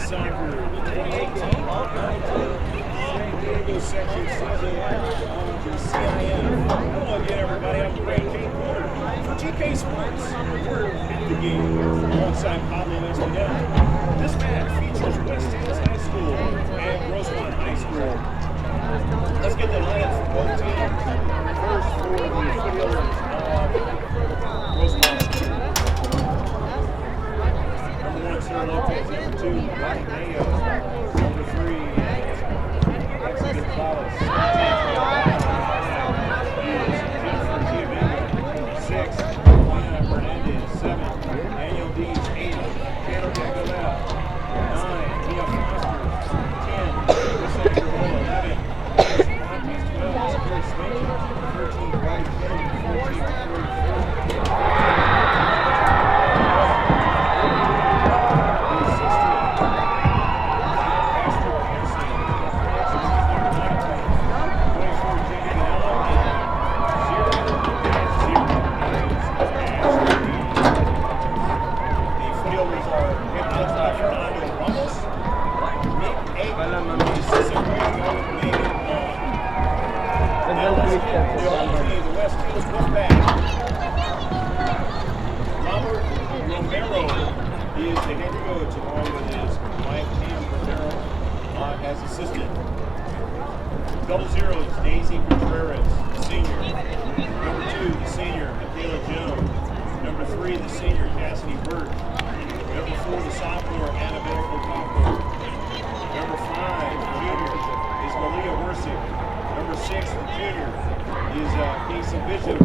Soccer 2018 San Diego section CIM. Hello again, everybody. I'm Greg Kate Porter for GK Sports. We're at the game alongside Pablo Espinel. This match features West Hills High School and Grossmont High School. Let's get the lineups for both teams. First for the Foothillers of Grossmont. Number 1, Sir Lopez. Number 2, Ronnie Mayo. Number 3, Lexi Gonzalez. 6, Juana Hernandez. 7, Daniel Dees. 8, Tanner Gagalera. 9, Mia Foster. 10, Cassandra Boyle. 11, Montes. 12, Chris Spencer. 13, Brian Kennedy. 14, Corey Ford. 16, the West Hills Wolfpack. Robert Romero is the head coach, along with his wife Pam Romero as assistant. Double zeros, Daisy Contreras, senior. Number 2, the senior, Michaela Jones. Number 3, the senior, Cassidy Birch. Number 4, the sophomore, Annabelle Ocampo. Number 5, the junior, is Malia Wersick. Number 6, the junior, is Casey Bishop.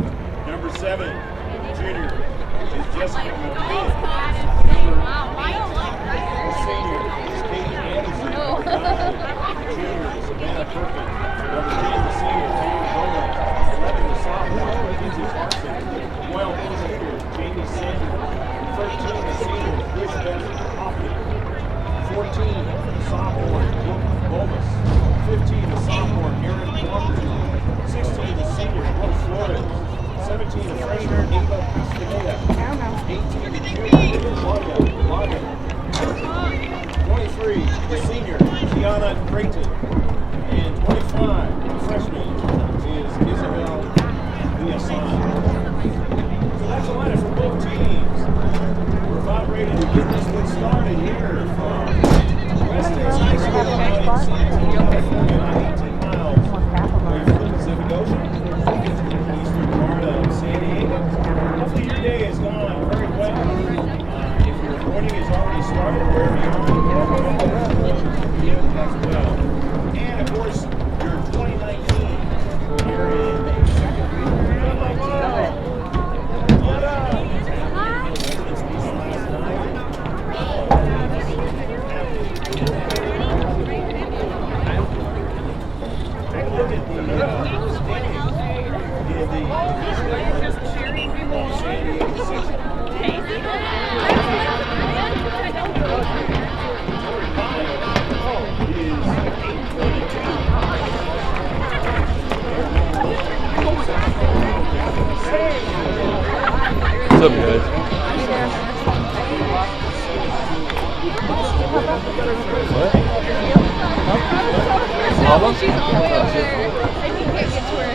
Number 7, junior, is Jessica McBeal. Number 8, the senior, is Katie Anderson. Number 9, the junior, is Savannah Perkins. Number 10, the senior, Taylor Gomez. 11, the sophomore, Lindsay Carson. 12, the junior, Jamie Sanders. 13, the senior, Elizabeth Hoffman. 14, the sophomore, Luke Bomas. 15, the sophomore, Aaron Plummer. 16, the senior, Brooke Flores. 17, the freshman, Ava Castaneda. 18, the junior, Logan. 23, the senior, Tiana Creighton. And 25, the freshman, is Isabel Villasan. So that's a lineup for both teams. We're about ready to get this one started here from West Hills High School in San Diego, California, 18 miles away from the Pacific Ocean, eastern part of San Diego. Hopefully your day has gone very well. If your morning has already started, wherever you are, as well. And of course, your 2019, you're in the second week of 2019. What's up, guys? What? Mama? She's all the way over there. I think I get to her.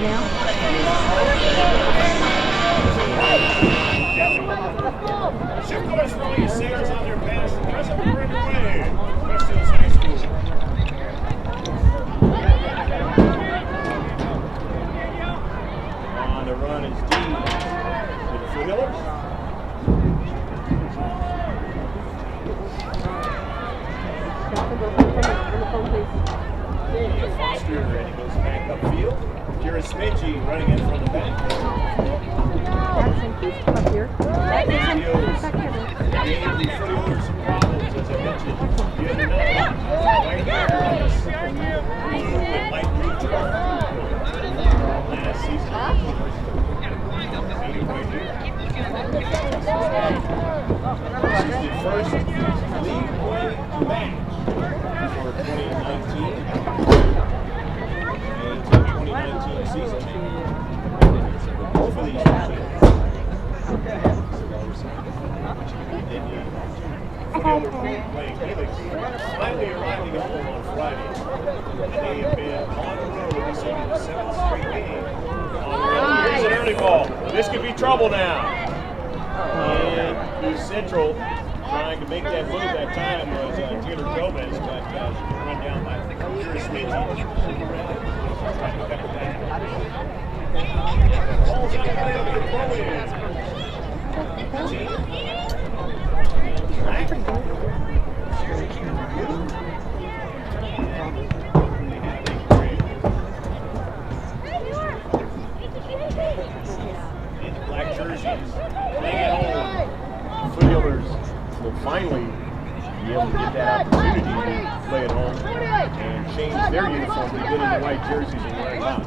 now. Shift course for all your sailors on their pass. The rest of them are underway. Westhills High School. On the run is D with the Foothillers. Foster, and he goes back upfield. Kira Smitchy running in from the back. Gave the Foothillers some problems, as I mentioned. The other night, right here on this blue and light blue turf. Last season. This is the first league play match for 2019. 2019 season. Both of these teams. Foothillers playing Helix, finally arriving home on Friday. They have been on the road. This will be the 7th straight game on the road. Here's an early ball. This could be trouble now. And New Central trying to make that move that time was Taylor Gomez, but she was run down by Kira Smitchy. Trying to cut it back. Ball's out by the black jerseys playing at home. Foothillers will finally be able to get that opportunity to play at home and change their uniforms. They get in the white jerseys and wear them out.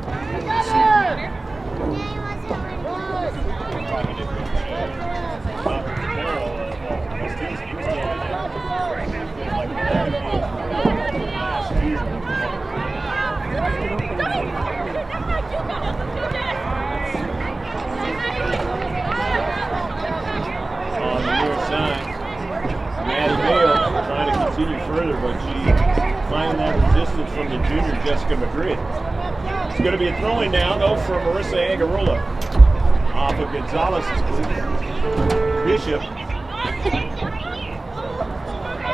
On the near side, Maddie Mayo trying to continue further, but she finding that resistance from the junior Jessica Madrid. It's going to be a throw-in now, though, for Marissa Agarola off of Gonzalez's Bishop.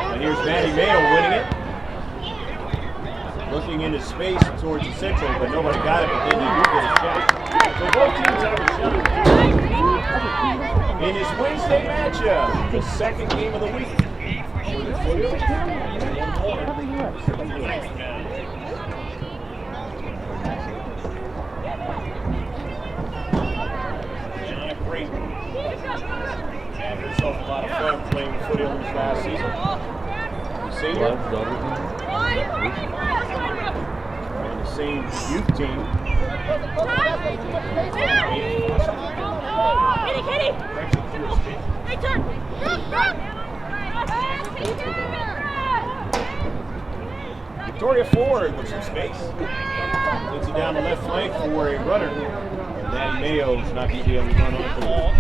And here's Maddie Mayo winning it. Looking into space towards the Central, but nobody got it, but then you do get a shot. So both teams have a shot in this Wednesday matchup, the second game of the week. Gianna Creighton had herself a lot of fun playing with Foothillers last season. You see her on the same youth team. Kitty! Hey, turn! Victoria Ford with some space. Puts it down the left flank for a runner. Maddie Mayo's not going to be able to run on the ball.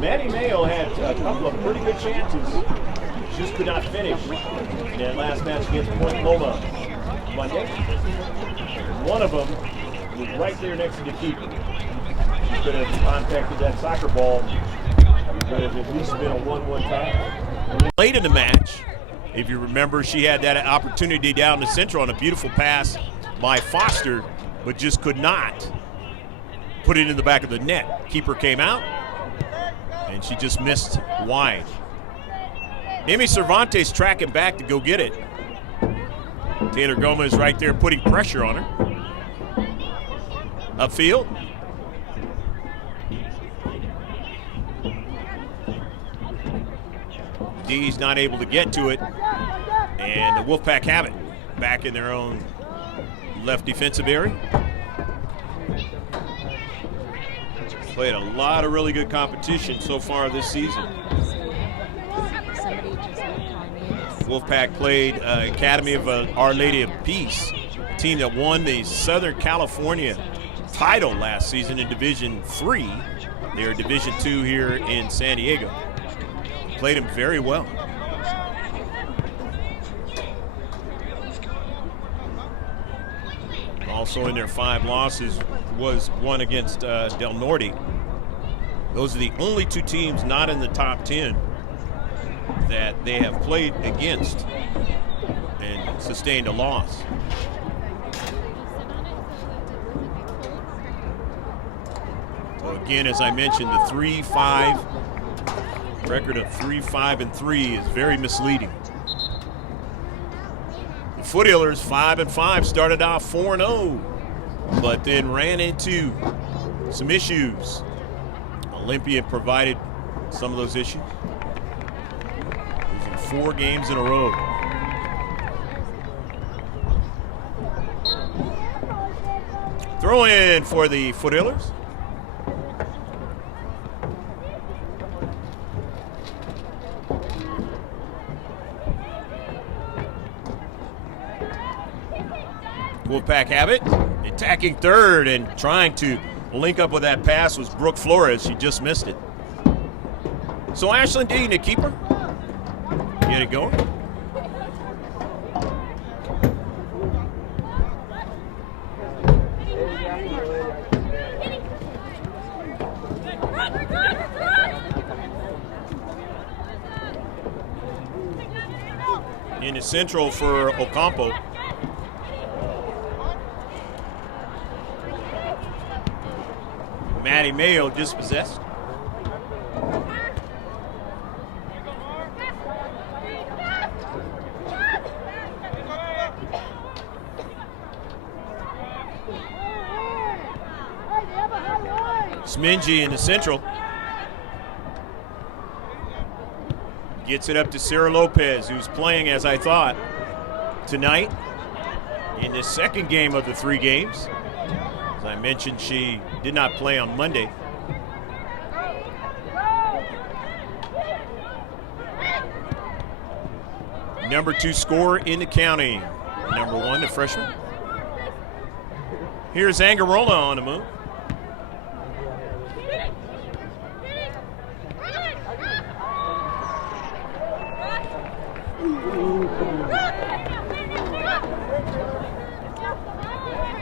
Maddie Mayo had a couple of pretty good chances. Just could not finish in that last match against Point Loma Monday. One of them was right there next to the keeper. She could have contacted that soccer ball. It could have at least been a 1-1 tie. Late in the match, if you remember, she had that opportunity down the Central on a beautiful pass by Foster, but just could not put it in the back of the net. Keeper came out, and she just missed wide. Amy Cervantes tracking back to go get it. Taylor Gomez right there putting pressure on her. Upfield. D's not able to get to it, and the Wolfpack have it back in their own left defensive area. Played a lot of really good competition so far this season. Wolfpack played Academy of Our Lady of Peace, team that won the Southern California title last season in Division III. They are Division II here in San Diego. Played them very well. Also in their 5 losses was one against Del Norte Those are the only two teams not in the top 10 that they have played against and sustained a loss. So again, as I mentioned, the 3-5 record of 3-5-3 is very misleading. The Foothillers 5-5 started off 4-0, but then ran into some issues. Olympia provided some of those issues. Losing 4 games in a row. Throw in for the Foothillers. Wolfpack have it, attacking third and trying to link up with that pass was Brooke Flores. She just missed it. So Ashlyn Dean, the keeper, get it going. In the central for Ocampo. Maddie Mayo dispossessed. Smingy in the central. Gets it up to Sarah Lopez, who's playing, as I thought, tonight in the second game of the 3 games. As I mentioned, she did not play on Monday. Number 2 scorer in the county. Number 1, the freshman. Here's Angarola on the move.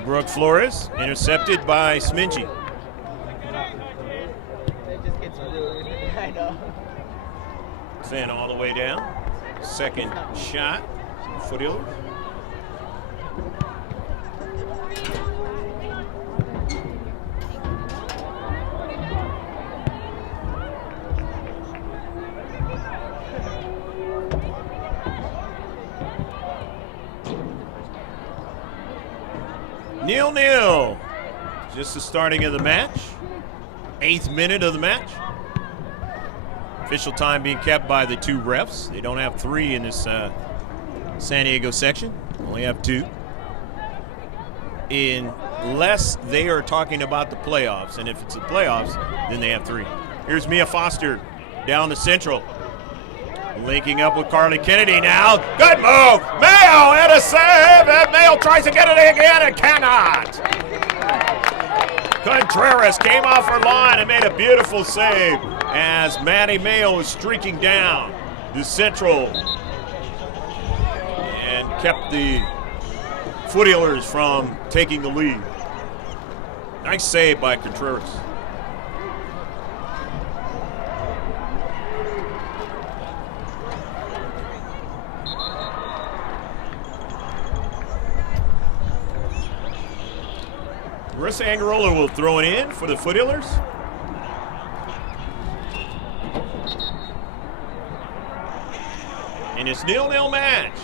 Brooke Flores intercepted by Smingy. Fan all the way down. Second shot. Foothillers. Nil-nil. Just the starting of the match. 8th minute of the match. Official time being kept by the 2 refs. They don't have 3 in this San Diego section. Only have 2. Unless they are talking about the playoffs. And if it's the playoffs, then they have 3. Here's Mia Foster down the central. Linking up with Carly Kennedy now. Good move. Mayo and a save. And Mayo tries to get it again and cannot. Contreras came off her line and made a beautiful save as Maddie Mayo is streaking down the central and kept the Foothillers from taking the lead. Nice save by Contreras. Marissa Angarola will throw it in for the Foothillers. And it's 0-0 match.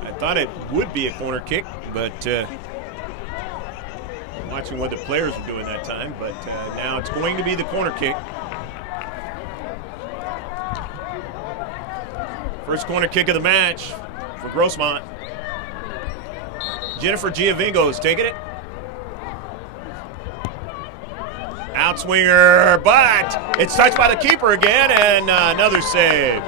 I thought it would be a corner kick, but watching what the players were doing that time, but now it's going to be the corner kick. First corner kick of the match for Grossmont. Jennifer Giovingo is taking it. Outswinger, but it's touched by the keeper again, and another save.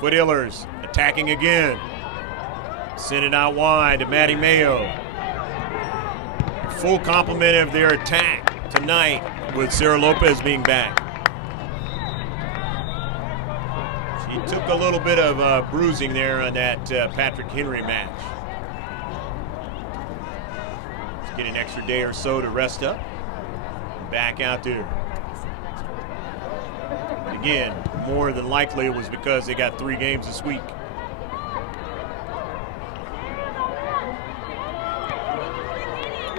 Foothillers attacking again. Send it out wide to Maddie Mayo. Full complement of their attack tonight with Sarah Lopez being back. He took a little bit of bruising there on that Patrick Henry match. Let's get an extra day or so to rest up. Back out there. Again, more than likely it was because they got 3 games this week.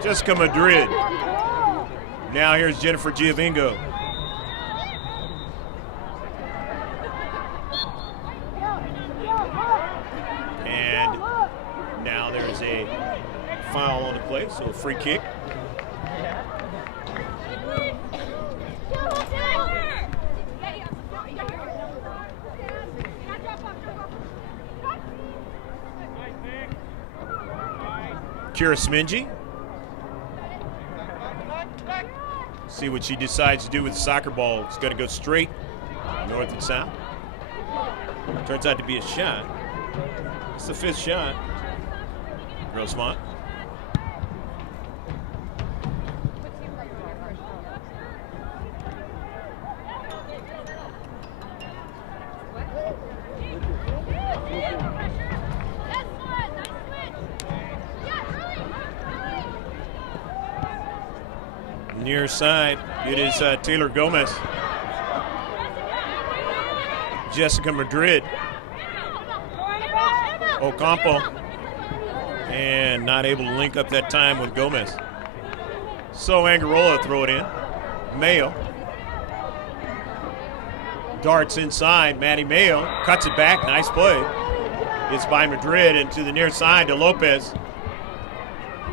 Jessica Madrid. Now here's Jennifer Giovingo. And now there's a foul on the play, so a free kick. Kira Smingy. See what she decides to do with the soccer ball. It's going to go straight north and south. Turns out to be a shot. It's the 5th shot. Grossmont. Near side, it is Taylor Gomez. Jessica Madrid. Ocampo. And not able to link up that time with Gomez. So Angarola throw it in. Mayo. Darts inside. Maddie Mayo cuts it back. Nice play. It's by Madrid into the near side to Lopez.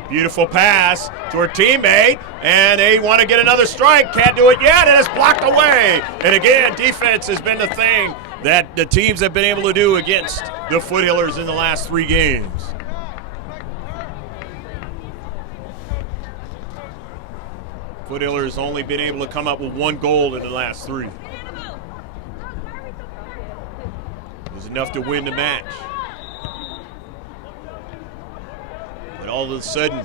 Beautiful pass to her teammate, and they want to get another strike. Can't do it yet, and it's blocked away. And again, defense has been the thing that the teams have been able to do against the Foothillers in the last 3 games. Foothillers only been able to come up with 1 goal in the last 3. It was enough to win the match. But all of a sudden,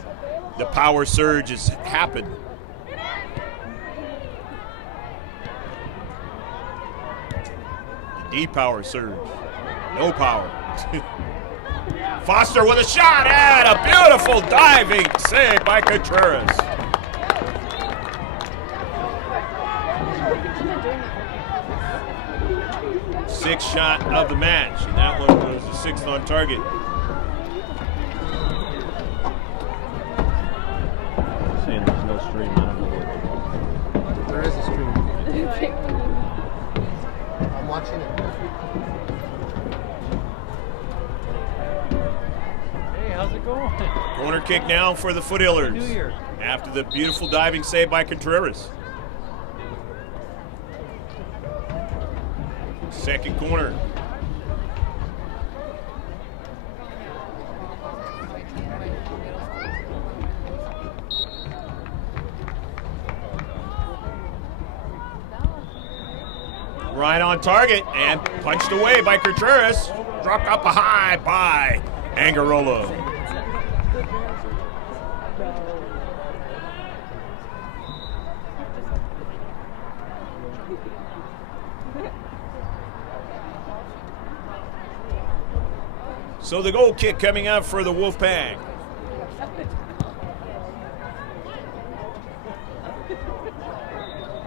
the power surge has happened. The deep power surge. No power. Foster with a shot, and a beautiful diving save by Contreras. Sixth shot of the match, and that one was the 6th on target. Saying there's no stream, I don't know what. There is a stream. I'm watching it. Hey, how's it going? Corner kick now for the Foothillers after the beautiful diving save by Contreras. Second corner. Right on target and punched away by Contreras. Dropped up high by Angarola. So the goal kick coming up for the Wolfpack.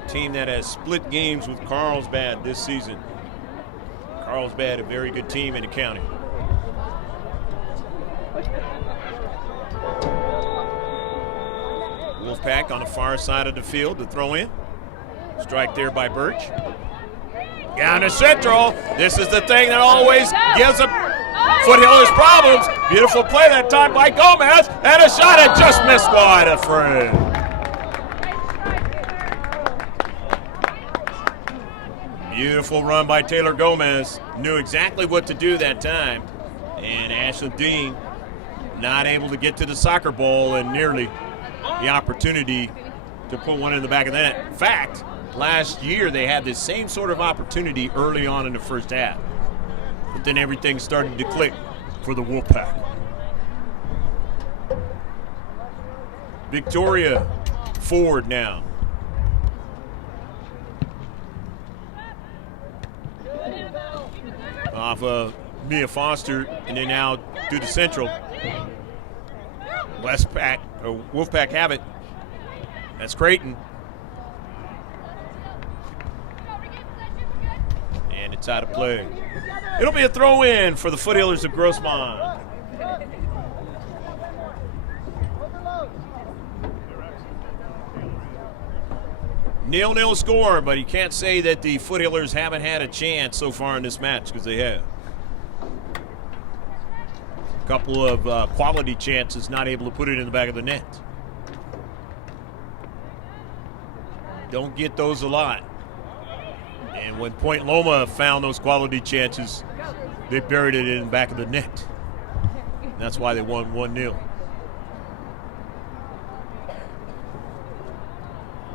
Team that has split games with Carlsbad this season. Carlsbad, a very good team in the county. Wolfpack on the far side of the field to throw in. Strike there by Birch. Down to Central. This is the thing that always gives them Foothillers problems. Beautiful play that time by Gomez, and a shot that just missed wide of frame. Beautiful run by Taylor Gomez. Knew exactly what to do that time. And Ashley Dean not able to get to the soccer ball and nearly the opportunity to put one in the back of the net. In fact, last year they had this same sort of opportunity early on in the first half. But then everything started to click for the Wolfpack. Victoria Ford now. off of Mia Foster, and then now do the central. Westpack or Wolfpack have it. That's Creighton. And it's out of play. It'll be a throw-in for the Foothillers of Grossmont. 0-0 score, but you can't say that the Foothillers haven't had a chance so far in this match, because they have. A couple of quality chances, not able to put it in the back of the net. Don't get those a lot. And when Point Loma found those quality chances, they buried it in the back of the net. That's why they won 1-0.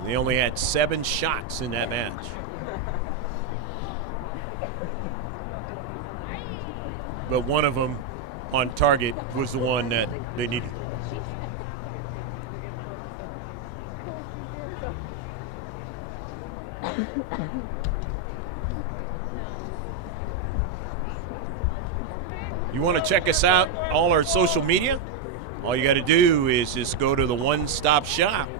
They only had 7 shots in that match. But one of them on target was the one that they needed. You want to check us out, all our social media? All you got to do is just go to the one-stop shop.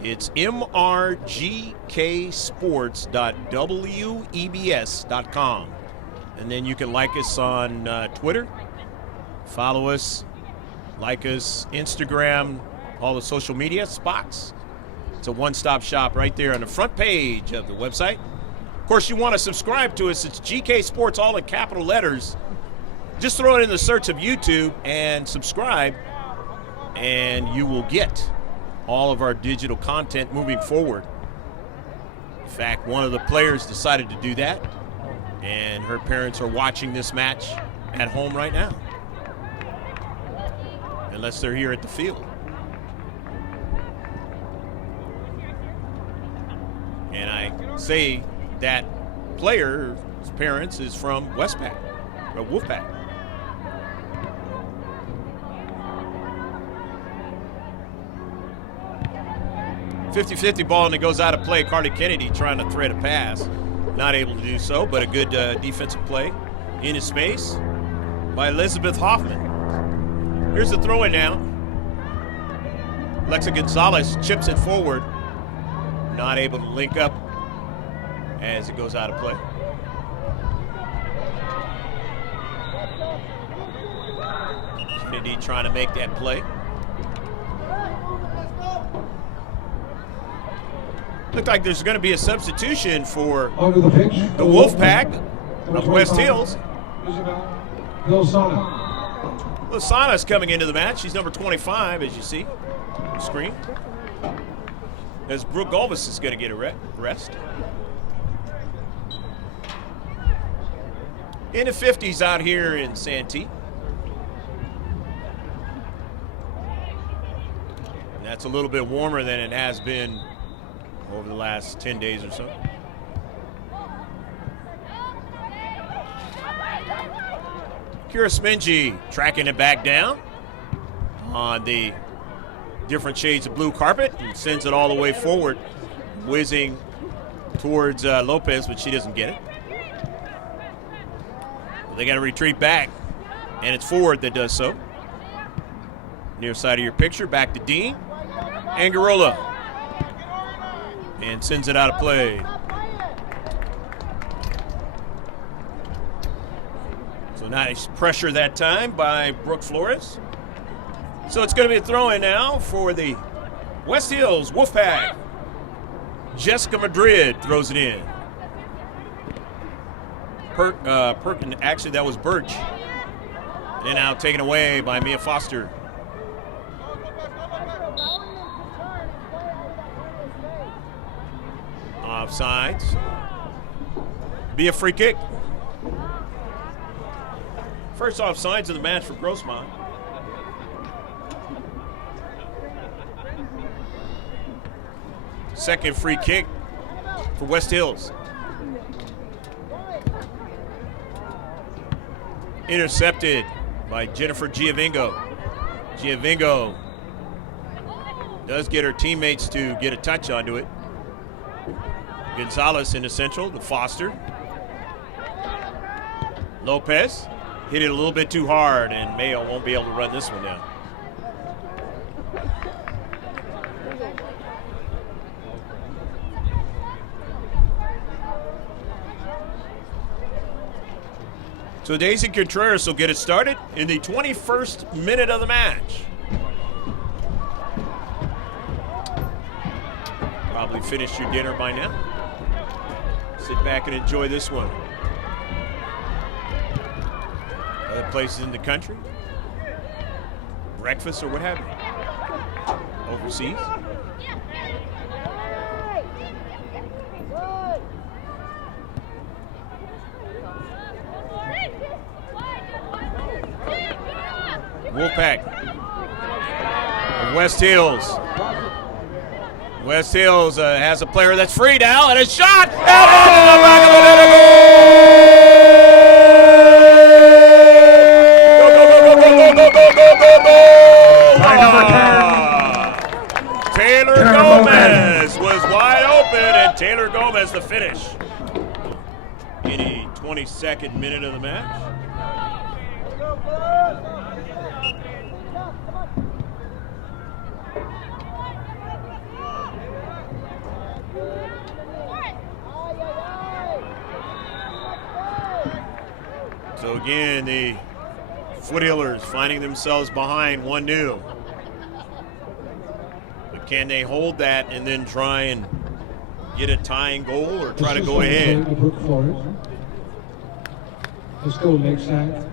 It's mrgksports.webs.com. And then you can like us on Twitter, follow us, like us, Instagram, all the social media spots. It's a one-stop shop right there on the front page of the website. Of course, you want to subscribe to us. It's GK Sports, all in capital letters. Just throw it in the search of YouTube and subscribe, and you will get all of our digital content moving forward. In fact, one of the players decided to do that, and her parents are watching this match at home right now, unless they're here at the field. And I say that player's parents is from Westpack, or Wolfpack. 50-50 ball, and it goes out of play. Carly Kennedy trying to thread a pass. Not able to do so, but a good defensive play in his space by Elizabeth Hoffman. Here's the throw-in now. Alexa Gonzalez chips it forward. Not able to link up as it goes out of play. Kennedy trying to make that play. Looked like there's going to be a substitution for the Wolfpack of West Hills. Lozana's coming into the match. She's number 25, as you see on the screen. As Brooke Golvis is going to get a rest. In the 50s out here in Santee. And that's a little bit warmer than it has been over the last 10 days or so. Kira Smingy tracking it back down on the different shades of blue carpet and sends it all the way forward, whizzing towards Lopez, but she doesn't get it. They got to retreat back, and it's Ford that does so. Near side of your picture, back to Dean. Angarola. And sends it out of play. So nice pressure that time by Brooke Flores. So it's going to be a throw-in now for the West Hills Wolfpack. Jessica Madrid throws it in. Perkin, actually that was Birch. And now taken away by Mia Foster. Offsides. Be a free kick. First offsides of the match for Grossmont. Second free kick for West Hills. Intercepted by Jennifer Giovingo. Giovingo does get her teammates to get a touch onto it. Gonzalez in the central to Foster. Lopez hit it a little bit too hard, and Mayo won't be able to run this one down. So Daisy Contreras will get it started in the 21st minute of the match. Probably finished your dinner by now. Sit back and enjoy this one. Other places in the country, breakfast or what have you, overseas. Wolfpack of West Hills. West Hills has a player that's free now, and a shot! And into the back of the net, goal! Taylor Gomez was wide open, and Taylor Gomez the finish. In the 22nd minute of the match. So again, the Foothillers finding themselves behind 1-0. But can they hold that and then try and get a tying goal or try to go ahead? Let's go, Lakeside.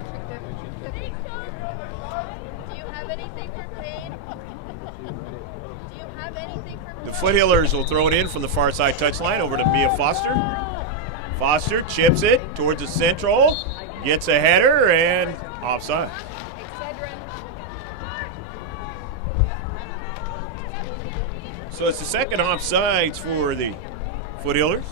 The Foothillers will throw it in from the far side touchline over to Mia Foster. Foster chips it towards the central, gets a header, and offside. So it's the second offsides for the Foothillers.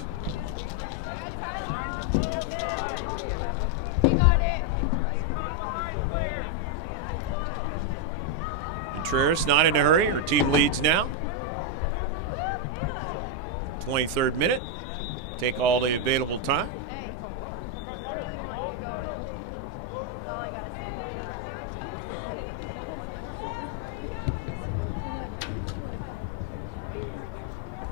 Contreras not in a hurry. Her team leads now. 23rd minute. Take all the available time.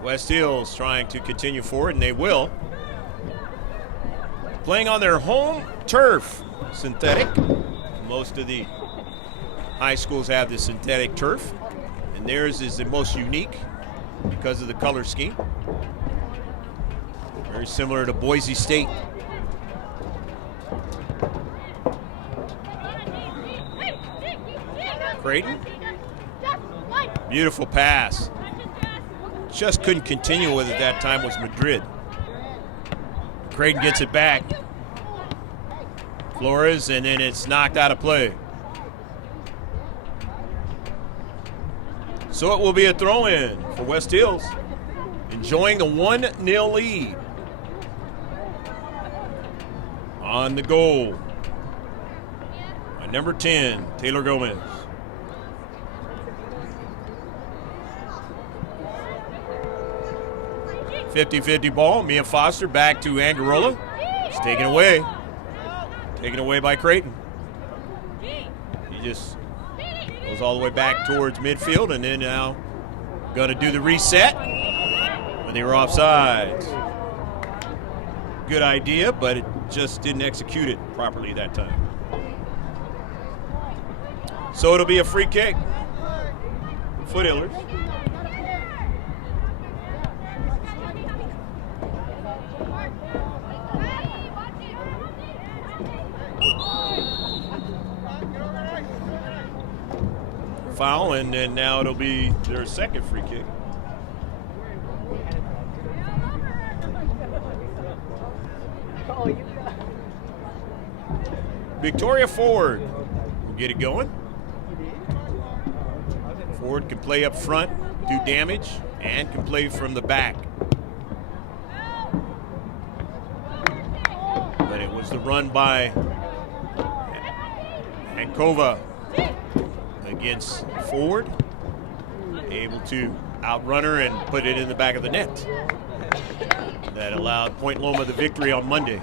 West Hills trying to continue forward, and they will. Playing on their home turf, synthetic. Most of the high schools have the synthetic turf, and theirs is the most unique because of the color scheme. Very similar to Boise State. Creighton. Beautiful pass. Just couldn't continue with it that time was Madrid. Creighton gets it back. Flores, and then it's knocked out of play. So it will be a throw-in for West Hills, enjoying the 1-0 lead. On the goal by number 10, Taylor Gomez. .50 ball. Mia Foster back to Angarola. It's taken away. Taken away by Creighton. He just goes all the way back towards midfield, and then now going to do the reset when they were offsides. Good idea, but it just didn't execute it properly that time. So it'll be a free kick. Foothillers. Foul, and then now it'll be their second free kick. Victoria Ford will get it going. Ford can play up front, do damage, and can play from the back. But it was the run by Ankova against Ford, able to outrun her and put it in the back of the net. That allowed Point Loma the victory on Monday.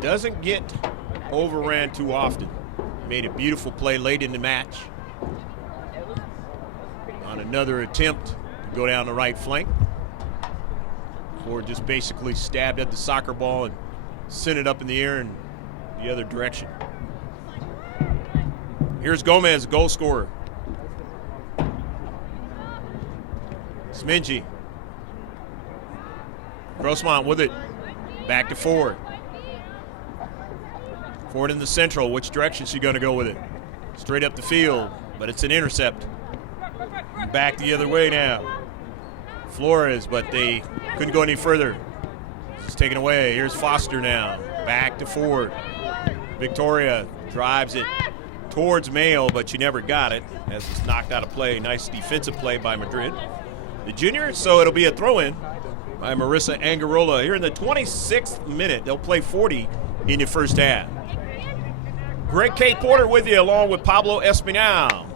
doesn't get overran too often. Made a beautiful play late in the match on another attempt to go down the right flank. Ford just basically stabbed at the soccer ball and sent it up in the air in the other direction. Here's Gomez, goal scorer. Smingy. Grossmont with it. Back to Ford. Ford in the central. Which direction is she going to go with it? Straight up the field, but it's an intercept. Back the other way now. Flores, but they couldn't go any further. It's taken away. Here's Foster now. Back to Ford. Victoria drives it towards Mayo, but she never got it as it's knocked out of play. Nice defensive play by Madrid, the junior. So it'll be a throw-in by Marissa Angarola here in the 26th minute. They'll play 40 in the first half. Greg K. Porter with you along with Pablo Espinal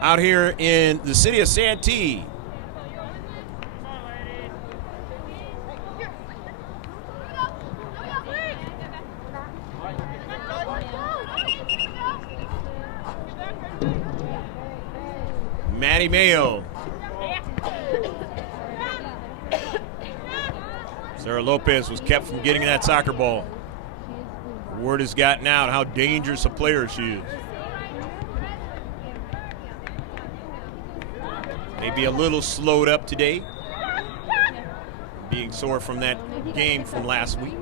out here in the city of Santee. Maddie Mayo. Sarah Lopez was kept from getting that soccer ball. Word has gotten out how dangerous a player she is. Maybe a little slowed up today, being sore from that game from last week.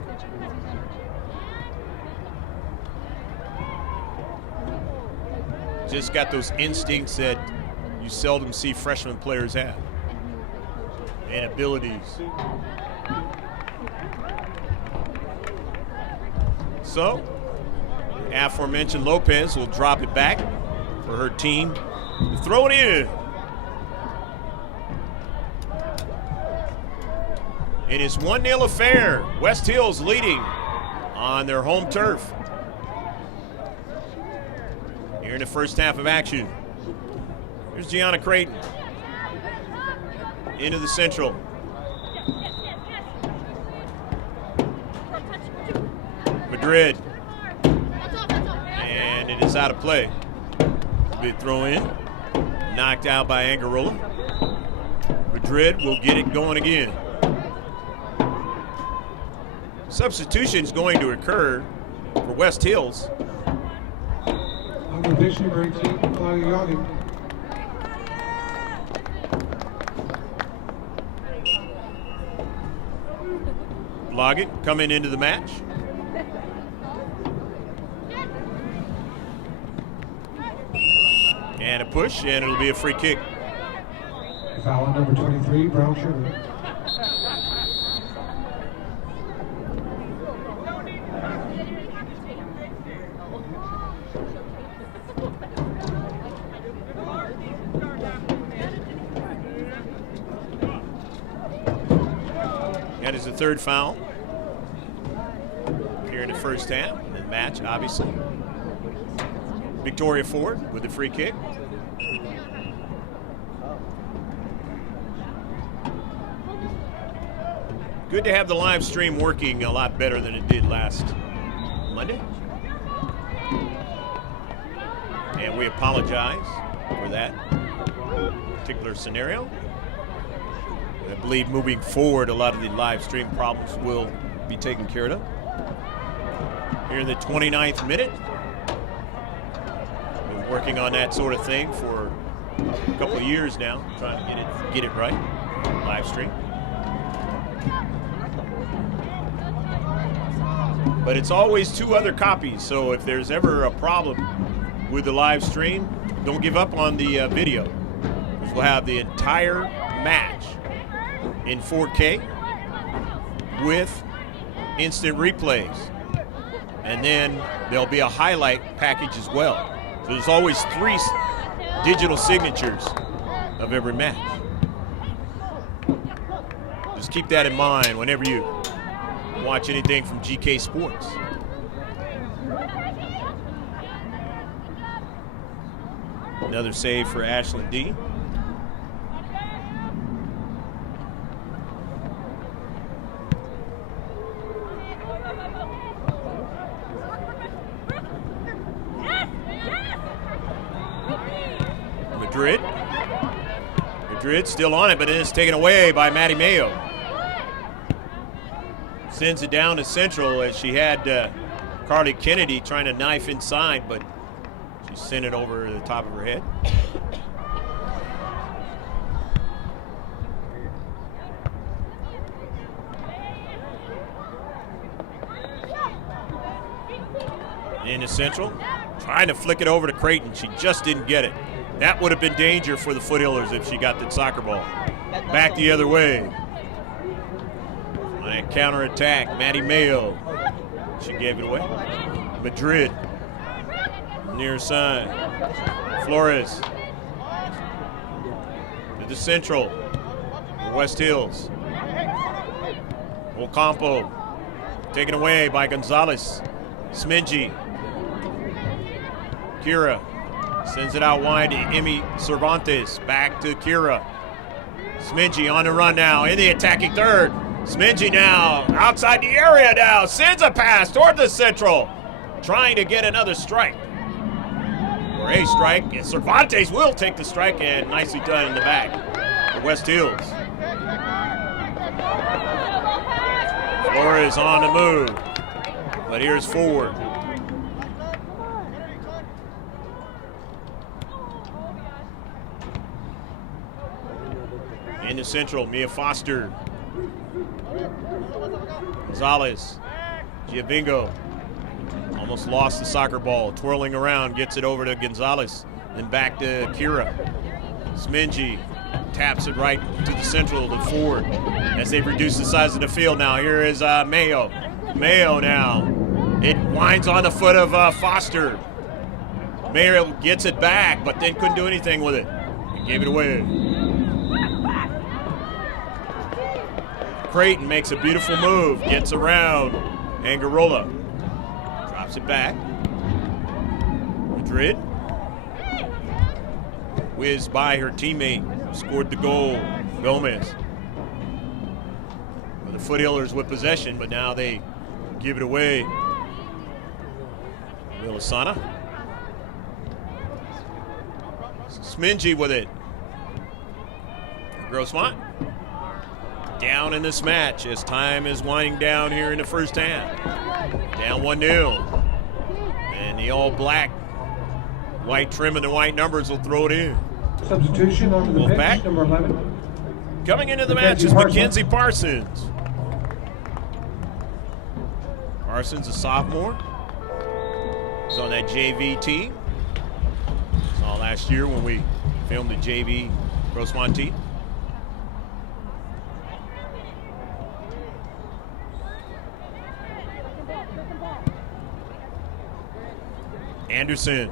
Just got those instincts that you seldom see freshman players have, and abilities. So, aforementioned Lopez will drop it back for her team to throw it in. It is 1-0 affair. West Hills leading on their home turf. Here in the first half of action. Here's Gianna Creighton. Into the central. Madrid. And it is out of play. Big throw in. Knocked out by Angarola. Madrid will get it going again. Substitution is going to occur for West Hills. On the dish number 18, Claudia Yoggin. Loggett coming into the match. And a push, and it'll be a free kick. Foul on number 23, Brown Sugar. That is the third foul here in the first half in the match, obviously. Victoria Ford with the free kick. Good to have the live stream working a lot better than it did last Monday. And we apologize for that particular scenario. I believe moving forward, a lot of the live stream problems will be taken care of. Here in the 29th minute. Been working on that sort of thing for a couple of years now, trying to get it right. Live stream. But it's always two other copies, so if there's ever a problem with the live stream, don't give up on the video. Because we'll have the entire match in 4K with instant replays. And then there'll be a highlight package as well. So there's always 3 digital signatures of every match. Just keep that in mind whenever you watch anything from GK Sports. Another save for Ashlyn D. Madrid. Madrid still on it, but it is taken away by Maddie Mayo. Sends it down to Central as she had Carly Kennedy trying to knife inside, but she sent it over the top of her head. Into Central, trying to flick it over to Creighton. She just didn't get it. That would have been danger for the Foothillers if she got that soccer ball. Back the other way. On that counterattack, Maddie Mayo. She gave it away. Madrid, near side. Flores. To the Central. West Hills. Ocampo. Taken away by Gonzalez. Smingy. Kira sends it out wide to Emmy Cervantes. Back to Kira. Smingy on the run now in the attacking third. Smingy now outside the area now. Sends a pass toward the Central. Trying to get another strike. Or a strike. And Cervantes will take the strike, and nicely done in the back for West Hills. Flores on the move. But here's Ford. Into Central, Mia Foster. Gonzalez. Giavingo. Almost lost the soccer ball. Twirling around, gets it over to Gonzalez. Then back to Kira. Smingy taps it right to the Central to Ford as they've reduced the size of the field now. Here is Mayo. Mayo now. It winds on the foot of Foster. Mayo gets it back, but then couldn't do anything with it. He gave it away. Creighton makes a beautiful move, gets around Angarola. Drops it back. Madrid. Whizzed by her teammate, scored the goal. Gomez. Well, the Foothillers with possession, but now they give it away. Willisana. Smingy with it. Grossmont. Down in this match as time is winding down here in the first half. Down 1-0. And the all black, white trim and the white numbers will throw it in. Substitution onto the Wolfpack. pitch, number 11. Coming into the match is Mackenzie Parsons. Parsons, a sophomore. He's on that JV team. Saw last year when we filmed the JV Grossmont team. Anderson,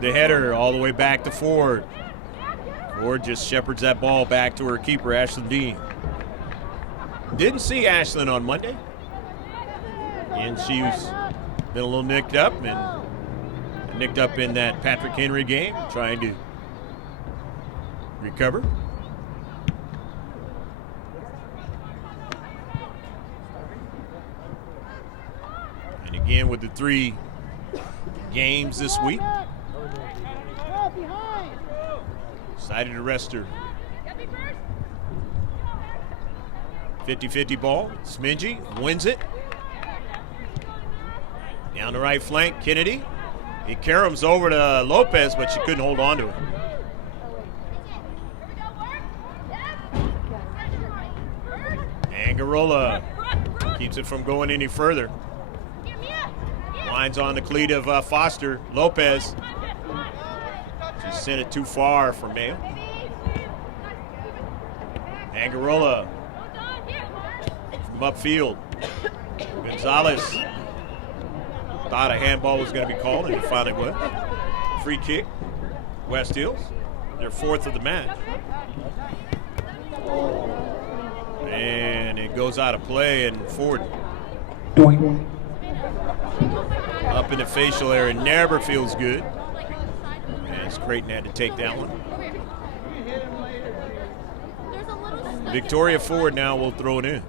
the header all the way back to Ford. Ford just shepherds that ball back to her keeper, Ashlyn Dean. Didn't see Ashlyn on Monday. And she's been a little nicked up in that Patrick Henry game, trying to recover. And again with the 3 games this week. Decided to rest her. 50-50 ball. Smingy wins it. Down the right flank, Kennedy. He caroms over to Lopez, but she couldn't hold on to it. Angarola keeps it from going any further. Lines on the cleat of Foster. Lopez. She sent it too far for Mayo. Angarola from upfield. Gonzalez thought a handball was going to be called, and it finally was. Free kick. West Hills. Their 4th of the match. And it goes out of play, and Ford up in the facial area. Never feels good. As Creighton had to take that one. Victoria Ford now will throw it in.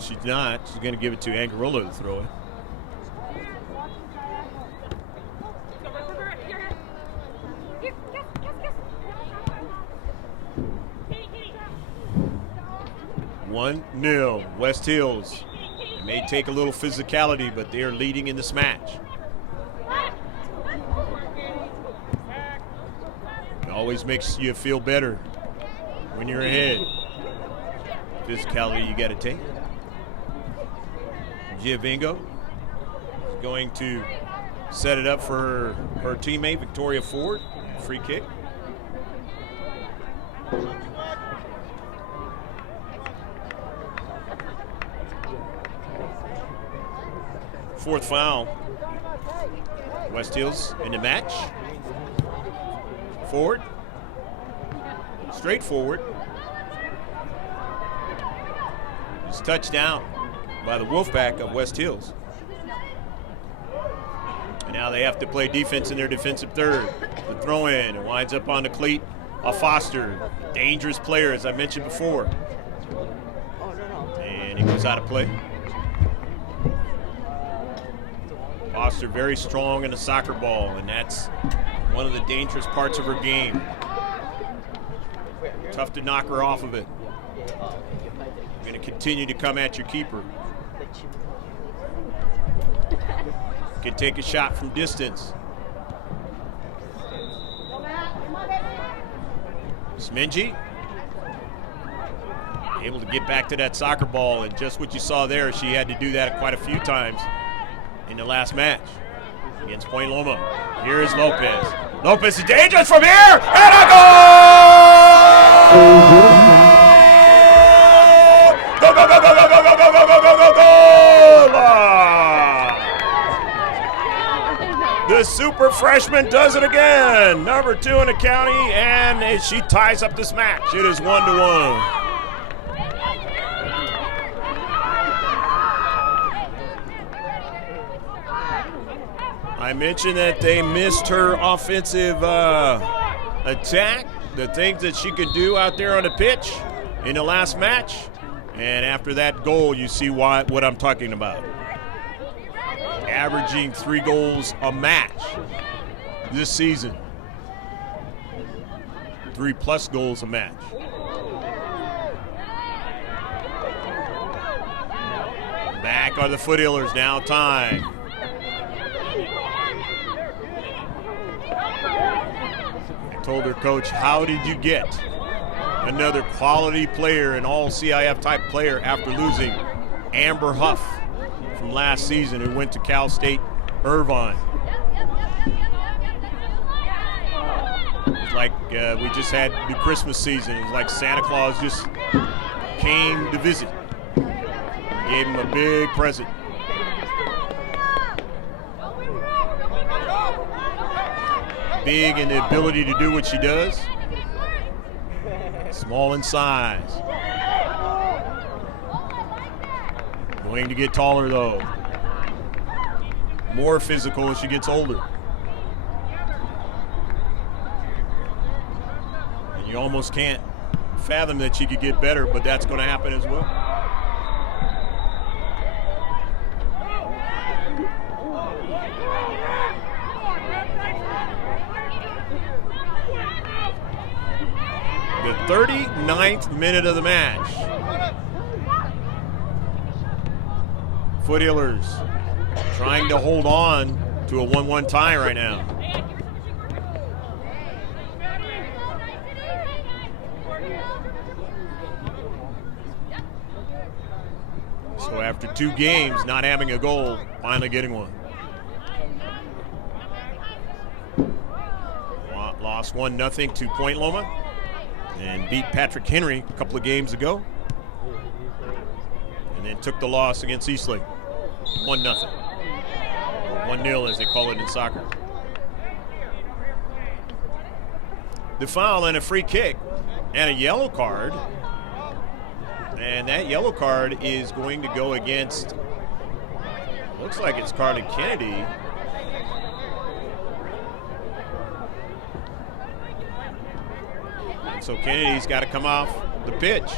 No, she's not. She's going to give it to Angarola to throw it. One nil, West Hills. It may take a little physicality, but they are leading in this match. It always makes you feel better when you're ahead. Physicality you got to take. Giovingo is going to set it up for her teammate, Victoria Ford. Free kick. Fourth foul. West Hills in the match. Forward. Straight forward. It's touched down by the Wolfpack of West Hills. And now they have to play defense in their defensive third. The throw in. It winds up on the cleat of Foster. Dangerous player, as I mentioned before. And he goes out of play. Foster very strong in the soccer ball, and that's one of the dangerous parts of her game. Tough to knock her off of it. You're going to continue to come at your keeper. Can take a shot from distance. Smingy able to get back to that soccer ball, and just what you saw there, she had to do that quite a few times in the last match against Point Loma. Here is Lopez. Lopez is dangerous from here, and a goal! Go, go, go, go, go, go, go, go, go, go, go, go, go! The super freshman does it again. Number 2 in the county, and she ties up this match. It is 1-1. I mentioned that they missed her offensive attack, the things that she could do out there on the pitch in the last match. And after that goal, you see what I'm talking about. Averaging 3 goals a match this season. 3+ goals a match. Back are the Foothillers, now time. Told her coach, how did you get another quality player, an all CIF type player, after losing Amber Huff from last season, who went to Cal State Irvine? It's like we just had the Christmas season. It was like Santa Claus just came to visit, gave him a big present. Big in the ability to do what she does. Small in size. Going to get taller though. More physical as she gets older. And you almost can't fathom that she could get better, but that's going to happen as well. The 39th minute of the match. Foothillers trying to hold on to a 1-1 tie right now. So after 2 games not having a goal, finally getting one. Lost 1-0 to Point Loma. And beat Patrick Henry a couple of games ago. And then took the loss against Eastlake. 1-0. Or 1-0 as they call it in soccer. The foul and a free kick and a yellow card. And that yellow card is going to go against, looks like it's Carly Kennedy. So Kennedy's got to come off the pitch.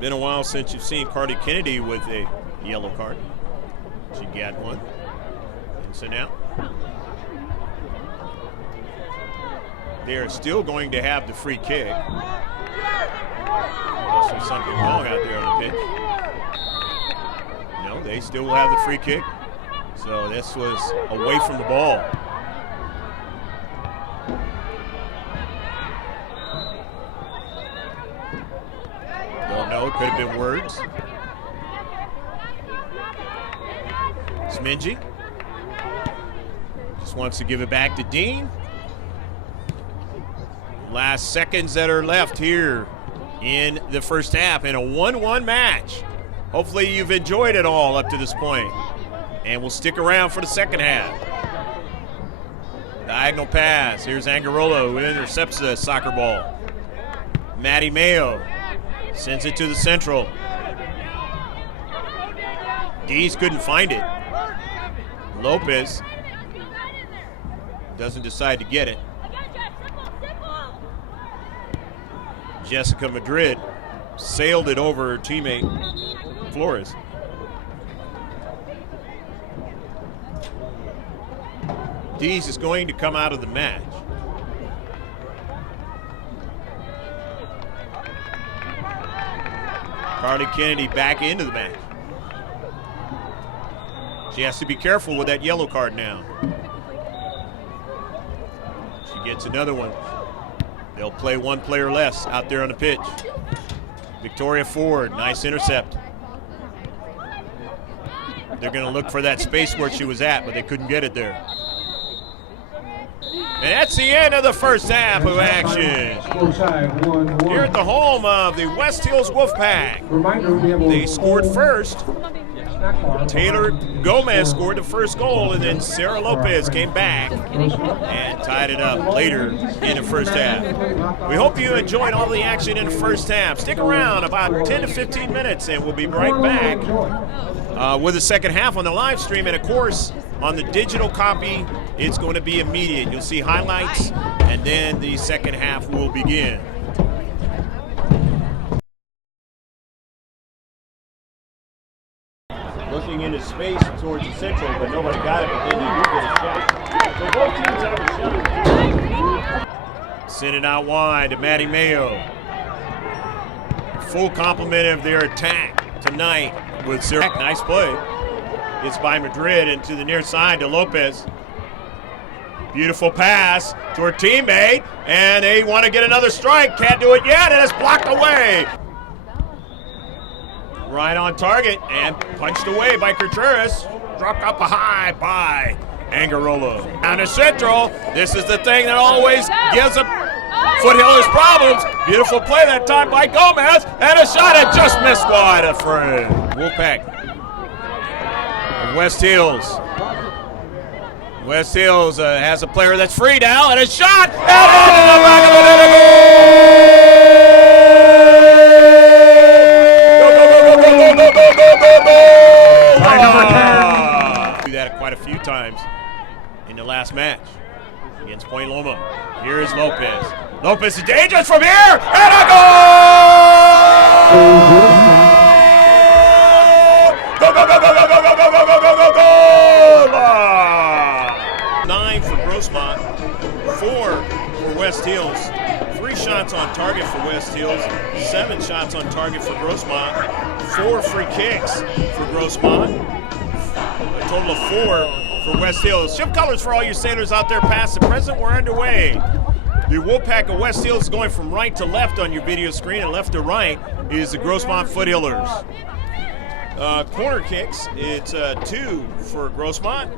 Been a while since you've seen Carly Kennedy with a yellow card. She got one. And so now they are still going to have the free kick. Unless there's something wrong out there on the pitch. No, they still will have the free kick. So this was away from the ball. Don't know, it could have been words. Smingy just wants to give it back to Dean. Last seconds that are left here in the first half in a 1-1 match. Hopefully you've enjoyed it all up to this point. And we'll stick around for the second half. Diagonal pass. Here's Angarola who intercepts the soccer ball. Matty Mayo sends it to the central. Dees couldn't find it. Lopez doesn't decide to get it. Jessica Madrid sailed it over her teammate Flores. Dees is going to come out of the match. Carly Kennedy back into the match. She has to be careful with that yellow card now. She gets another one. They'll play one player less out there on the pitch. Victoria Ford, nice intercept. They're going to look for that space where she was at, but they couldn't get it there. And that's the end of the first half of action. Here at the home of the West Hills Wolfpack. They scored first. Taylor Gomez scored the first goal, and then Sarah Lopez came back and tied it up later in the first half. We hope you enjoyed all the action in the first half. Stick around about 10 to 15 minutes, and we'll be right back with the second half on the live stream. And, of course, on the digital copy, it's going to be immediate. You'll see highlights, and then the second half will begin. Looking into space towards the central, but nobody got it, but then you do get a shot. So both teams have a shot. Send it out wide to Matty Mayo. Full complement of their attack tonight with Sarah. Nice play. It's by Madrid into the near side to Lopez. Beautiful pass to her teammate, and they want to get another strike. Can't do it yet, and it's blocked away. Right on target and punched away by Contreras. Dropped up high by Angarola. Down to central. This is the thing that always gives a Foothillers problems. Beautiful play that time by Gomez, and a shot that just missed wide of frame. Wolfpack. West Hills. West Hills has a player that's free now, and a shot, and into the back of the net. Do that quite a few times in the last match against Point Loma. Here is Lopez. Lopez is dangerous from here, and a goal! Go, go, go, go, go, go, go, go, go, go, go, go! 9 for Grossmont, 4 for West Hills. 3 shots on target for West Hills, 7 shots on target for Grossmont, 4 free kicks for Grossmont, a total of 4 for West Hills. Shift colors for all you sailors out there past the present. We're underway. The Wolfpack of West Hills going from right to left on your video screen, and left to right is the Grossmont Foothillers. Corner kicks, it's 2 for Grossmont,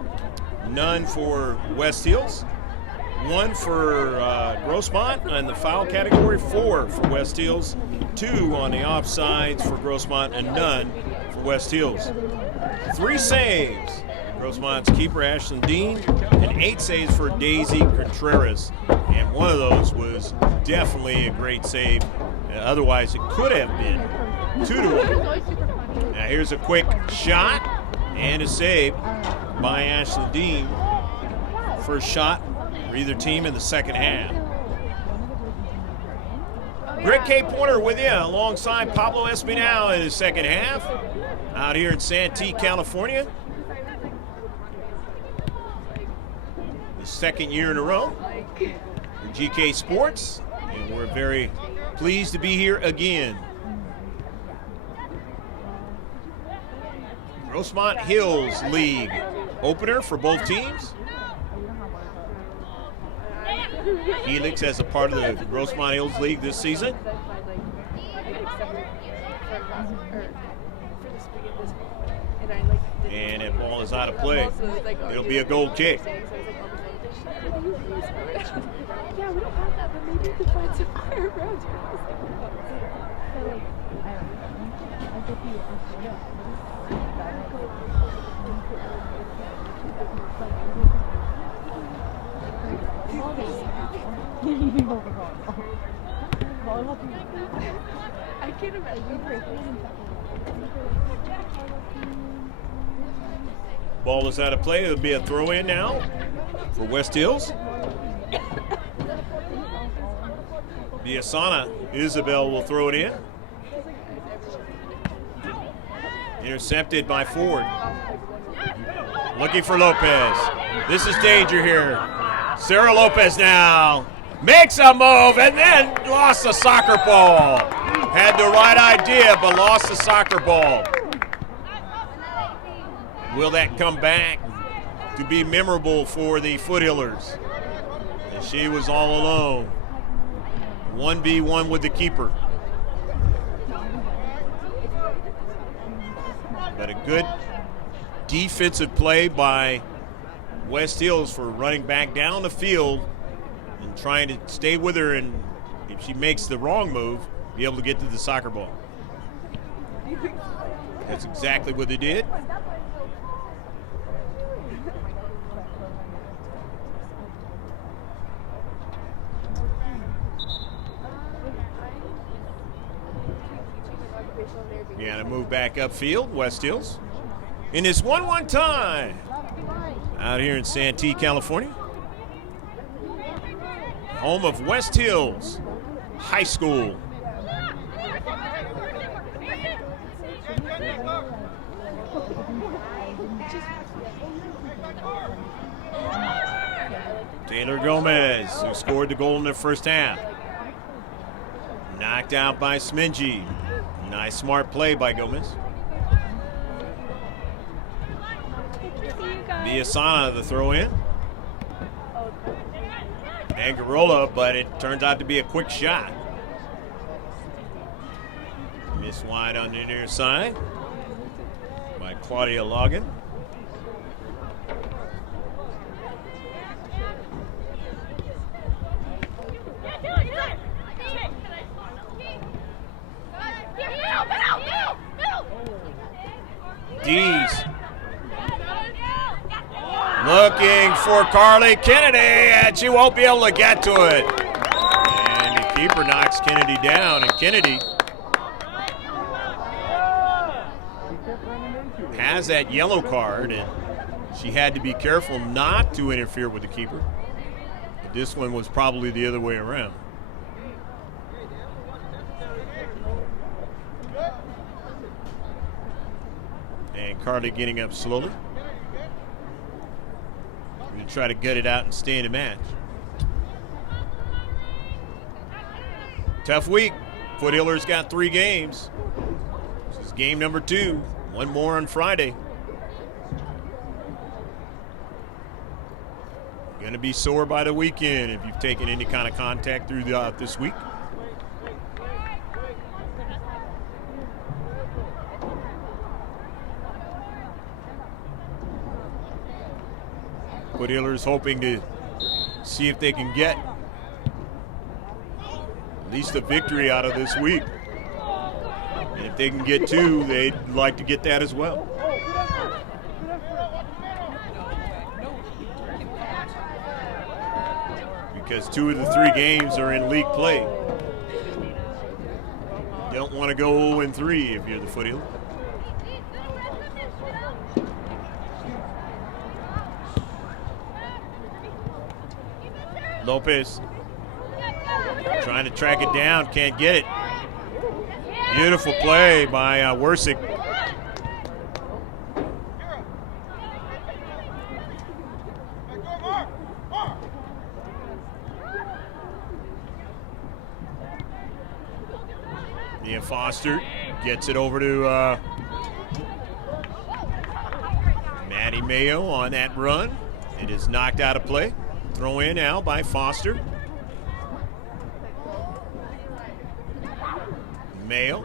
none for West Hills. 1 for Grossmont in the foul category, 4 for West Hills, 2 on the offsides for Grossmont, and none for West Hills. 3 saves, Grossmont's keeper Ashlyn Dean, and 8 saves for Daisy Contreras. And one of those was definitely a great save. Otherwise, it could have been 2-1. Now here's a quick shot and a save by Ashlyn Dean. First shot for either team in the second half. Greg K. Porter with you alongside Pablo Espinal in the second half out here in Santee, California. The second year in a row for GK Sports, and we're very pleased to be here again. Grossmont Hills League opener for both teams. Helix as a part of the Grossmont Hills League this season. And if ball is out of play, it'll be a goal kick. Yeah, we don't have that, but maybe you could find some fire around I can't imagine. Ball is out of play. It'll be a throw in now for West Hills. Biasana Isabel will throw it in. Intercepted by Ford. Looking for Lopez. This is danger here. Sarah Lopez now makes a move and then lost the soccer ball. Had the right idea, but lost the soccer ball. Will that come back to be memorable for the Foothillers? And she was all alone. 1v1 with the keeper. But a good defensive play by West Hills for running back down the field and trying to stay with her, and if she makes the wrong move, be able to get to the soccer ball. That's exactly what they did. Yeah, to move back upfield, West Hills. In this 1-1 tie out here in Santee, California. Home of West Hills High School. Taylor Gomez, who scored the goal in the first half. Knocked out by Smingy. Nice, smart play by Gomez. Biasana, the throw in. Angarola, but it turns out to be a quick shot. Miss wide on the near side by Claudia Logan. Dees looking for Carly Kennedy, and she won't be able to get to it. And the keeper knocks Kennedy down, and Kennedy has that yellow card, and she had to be careful not to interfere with the keeper. But this one was probably the other way around. And Carly getting up slowly. Going to try to gut it out and stay in the match. Tough week. Foothillers got 3 games. This is game number 2. One more on Friday. Going to be sore by the weekend if you've taken any kind of contact throughout this week. Foothillers hoping to see if they can get at least a victory out of this week. And if they can get 2, they'd like to get that as well. Because 2 of the 3 games are in league play. You don't want to go 0-3 if you're the Foothillers. Lopez Trying to track it down, can't get it. Beautiful play by Wersick. Mia Foster gets it over to Maddie Mayo on that run. It is knocked out of play. Throw in now by Foster. Mayo.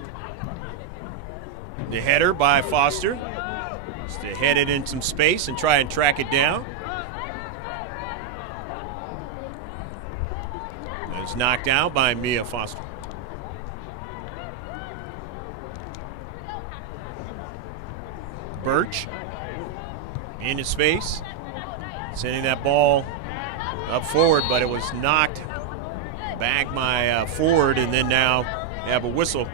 The header by Foster. Just to head it in some space and try and track it down. It's knocked out by Mia Foster. Birch into space, sending that ball up forward, but it was knocked back by Ford, and then now they have a whistle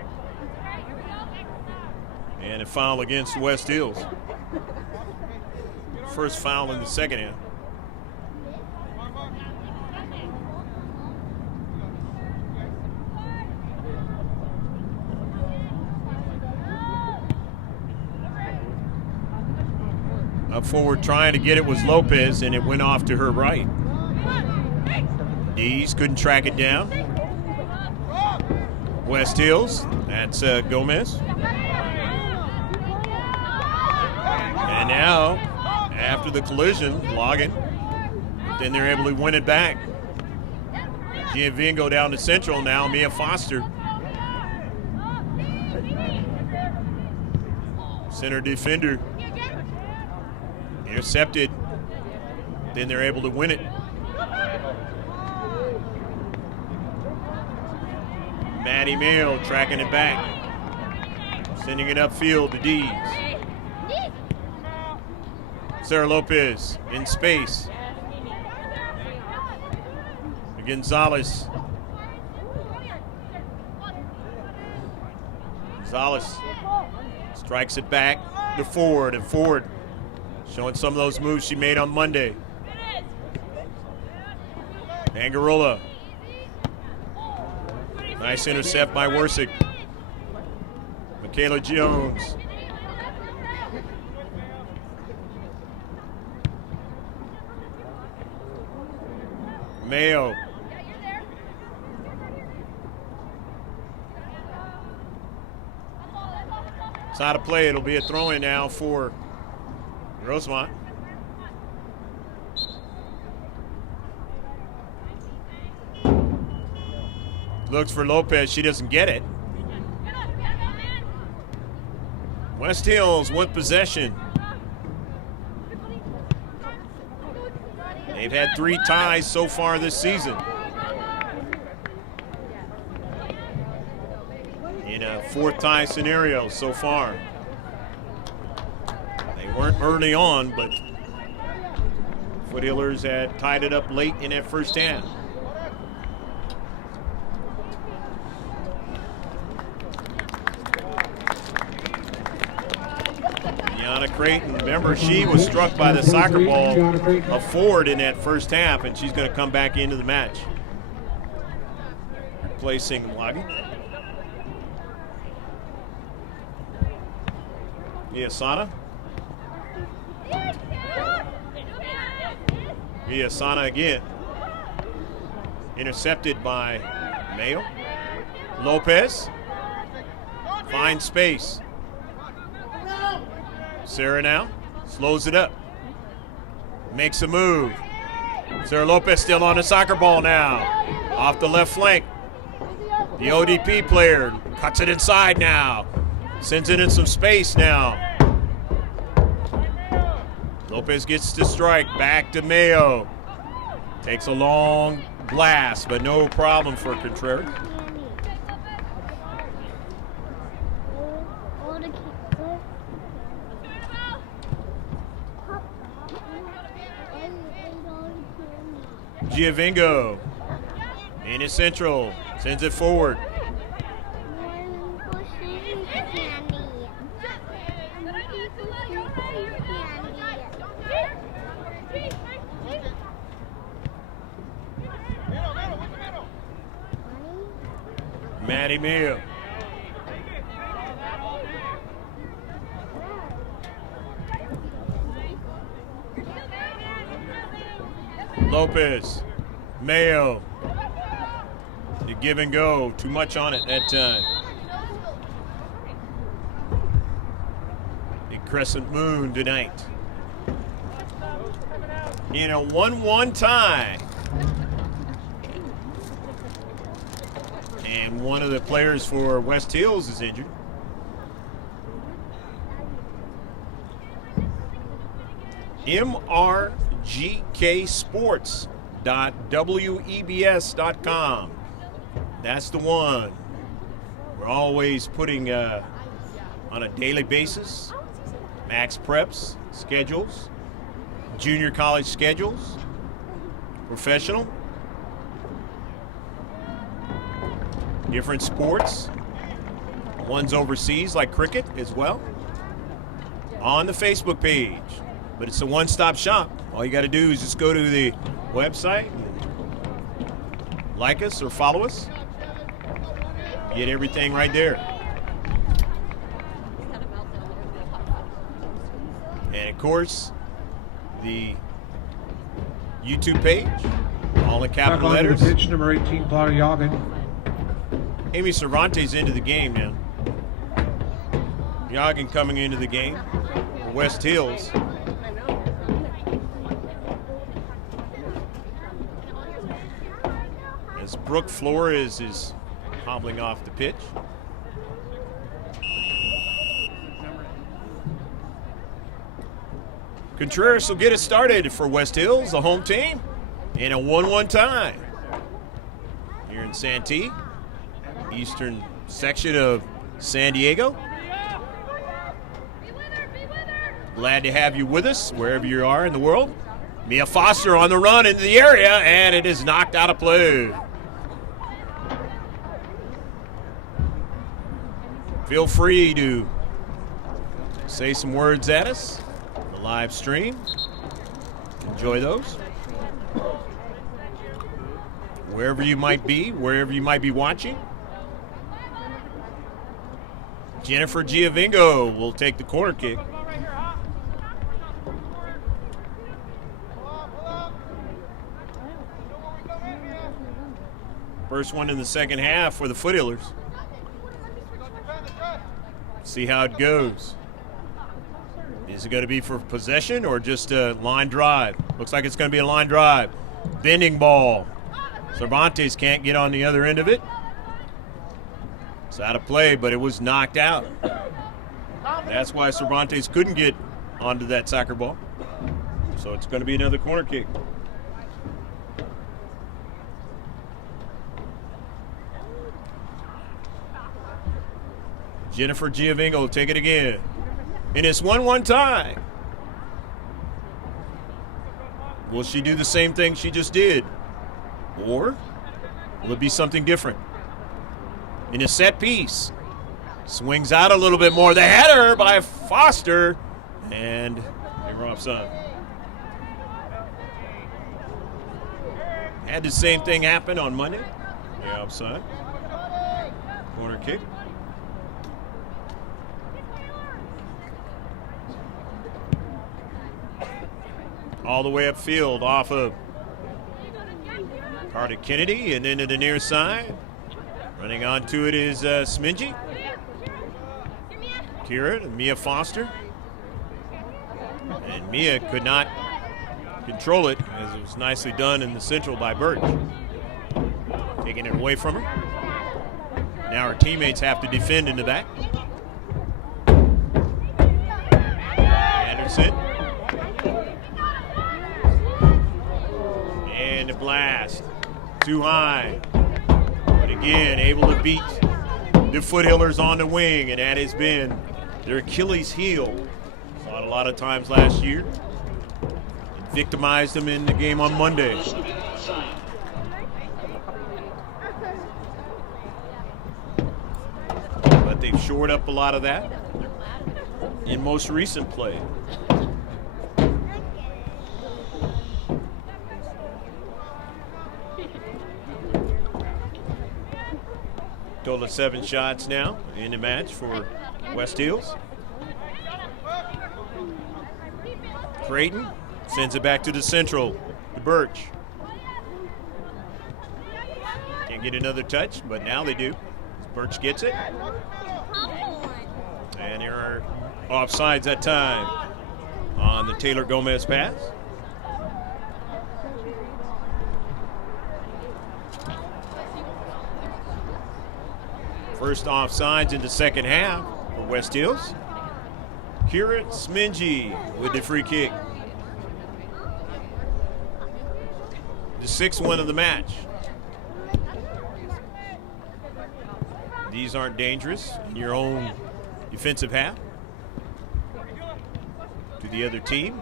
and a foul against West Hills. First foul in the second half. Up forward trying to get it was Lopez, and it went off to her right. Dees couldn't track it down. West Hills, that's Gomez. And now, after the collision, Logan, then they're able to win it back. Giovinco down to Central now, Mia Foster. Center defender. Intercepted, then they're able to win it. Maddie Mayo tracking it back, sending it upfield to Dees. Sarah Lopez in space. Gonzalez. Gonzalez strikes it back to Ford, and Ford showing some of those moves she made on Monday. Angarola. Nice intercept by Wersick. Michaela Jones. Mayo. It's out of play. It'll be a throw-in now for Grossmont. Looks for Lopez. She doesn't get it. West Hills with possession. They've had 3 ties so far this season. In a 4th tie scenario so far. They weren't early on, but Foothillers had tied it up late in that first half. Creighton, remember, she was struck by the soccer ball of Ford in that first half, and she's going to come back into the match. Replacing Lagi. Viasana. Viasana again. Intercepted by Mayo. Lopez. Finds space. Sarah now slows it up, makes a move. Sarah Lopez still on the soccer ball now, off the left flank. The ODP player cuts it inside now, sends it in some space now. Lopez gets to strike, back to Mayo. Takes a long blast, but no problem for Contreras. Giovinco in his central, sends it forward. Maddie Mayo. Lopez, Mayo. You give and go. Too much on it that time. Big crescent moon tonight. In a 1-1 tie. And one of the players for West Hills is injured. mrgksports.webs.com. That's the one. We're always putting on a daily basis max preps, schedules, junior college schedules, professional, different sports, ones overseas like cricket as well, on the Facebook page. But it's a one-stop shop. All you got to do is just go to the website, like us or follow us. Get everything right there. And of course, the YouTube page, all in capital Back on letters. the pitch, number 18, Clara Yagen. Amy Cervantes into the game now. Yagen coming into the game for West Hills. As Brooke Flores is hobbling off the pitch. Contreras will get it started for West Hills, the home team, in a 1-1 tie. Here in Santee, eastern section of San Diego. Glad to have you with us wherever you are in the world. Mia Foster on the run into the area, and it is knocked out of play. Feel free to say some words at us on the live stream. Enjoy those. Wherever you might be watching. Jennifer Giovingo will take the corner kick. First one in the second half for the Foothillers. See how it goes. Is it going to be for possession or just a line drive? Looks like it's going to be a line drive. Bending ball. Cervantes can't get on the other end of it. It's out of play, but it was knocked out. That's why Cervantes couldn't get onto that soccer ball. So it's going to be another corner kick. Jennifer Giovingo will take it again. And it's 1-1 tie. Will she do the same thing she just did? Or will it be something different? In a set piece. Swings out a little bit more. The header by Foster. And they were offside. Had the same thing happen on Monday. They're offside. Corner kick. All the way upfield off of Carter Kennedy and into the near side. Running onto it is Smingy. Kira and Mia Foster. And Mia could not control it as it was nicely done in the central by Birch. Taking it away from her. Now her teammates have to defend in the back. Anderson. And a blast. Too high. But again, able to beat the Foothillers on the wing, and that has been their Achilles heel. Saw it a lot of times last year. And victimized them in the game on Monday. But they've shored up a lot of that in most recent play. Total of 7 shots now in the match for West Hills. Creighton sends it back to the central, to Birch. Can't get another touch, but now they do. Birch gets it. And there are offsides that time on the Taylor Gomez pass. First offsides in the second half for West Hills. Kira Smingy with the free kick. The 6th one of the match. These aren't dangerous in your own defensive half. To the other team.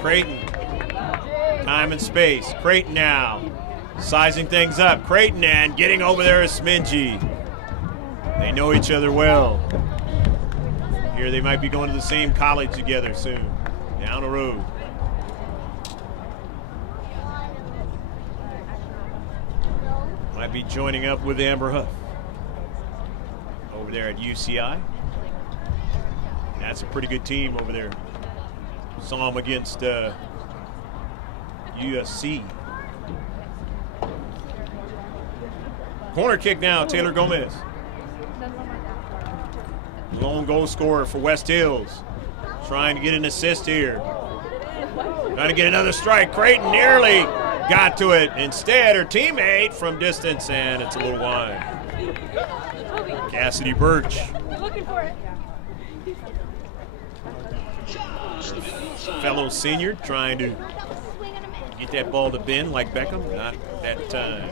Creighton. Time and space. Creighton now. Sizing things up. Creighton and getting over there is Smingy. They know each other well. Here they might be going to the same college together soon. Down the road. Might be joining up with Amber Huff over there at UCI. That's a pretty good team over there. Saw them against USC. Corner kick now, Taylor Gomez. Lone goal scorer for West Hills. Trying to get an assist here. Trying to get another strike. Creighton nearly got to it. Instead, her teammate from distance, and it's a little wide. Cassidy Birch. Fellow senior trying to get that ball to Ben like Beckham. Not that time.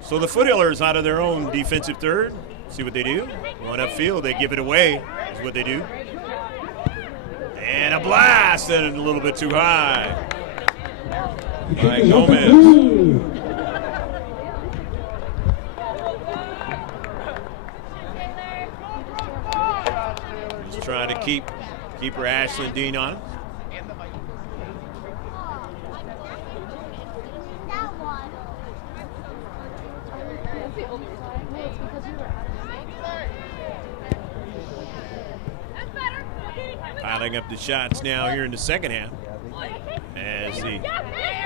So the Foothillers out of their own defensive third. See what they do. Going upfield, they give it away. Is what they do. And a blast, and a little bit too high. By Gomez. Just trying to keep her Ashlyn Dean on it. Piling up the shots now here in the second half, as the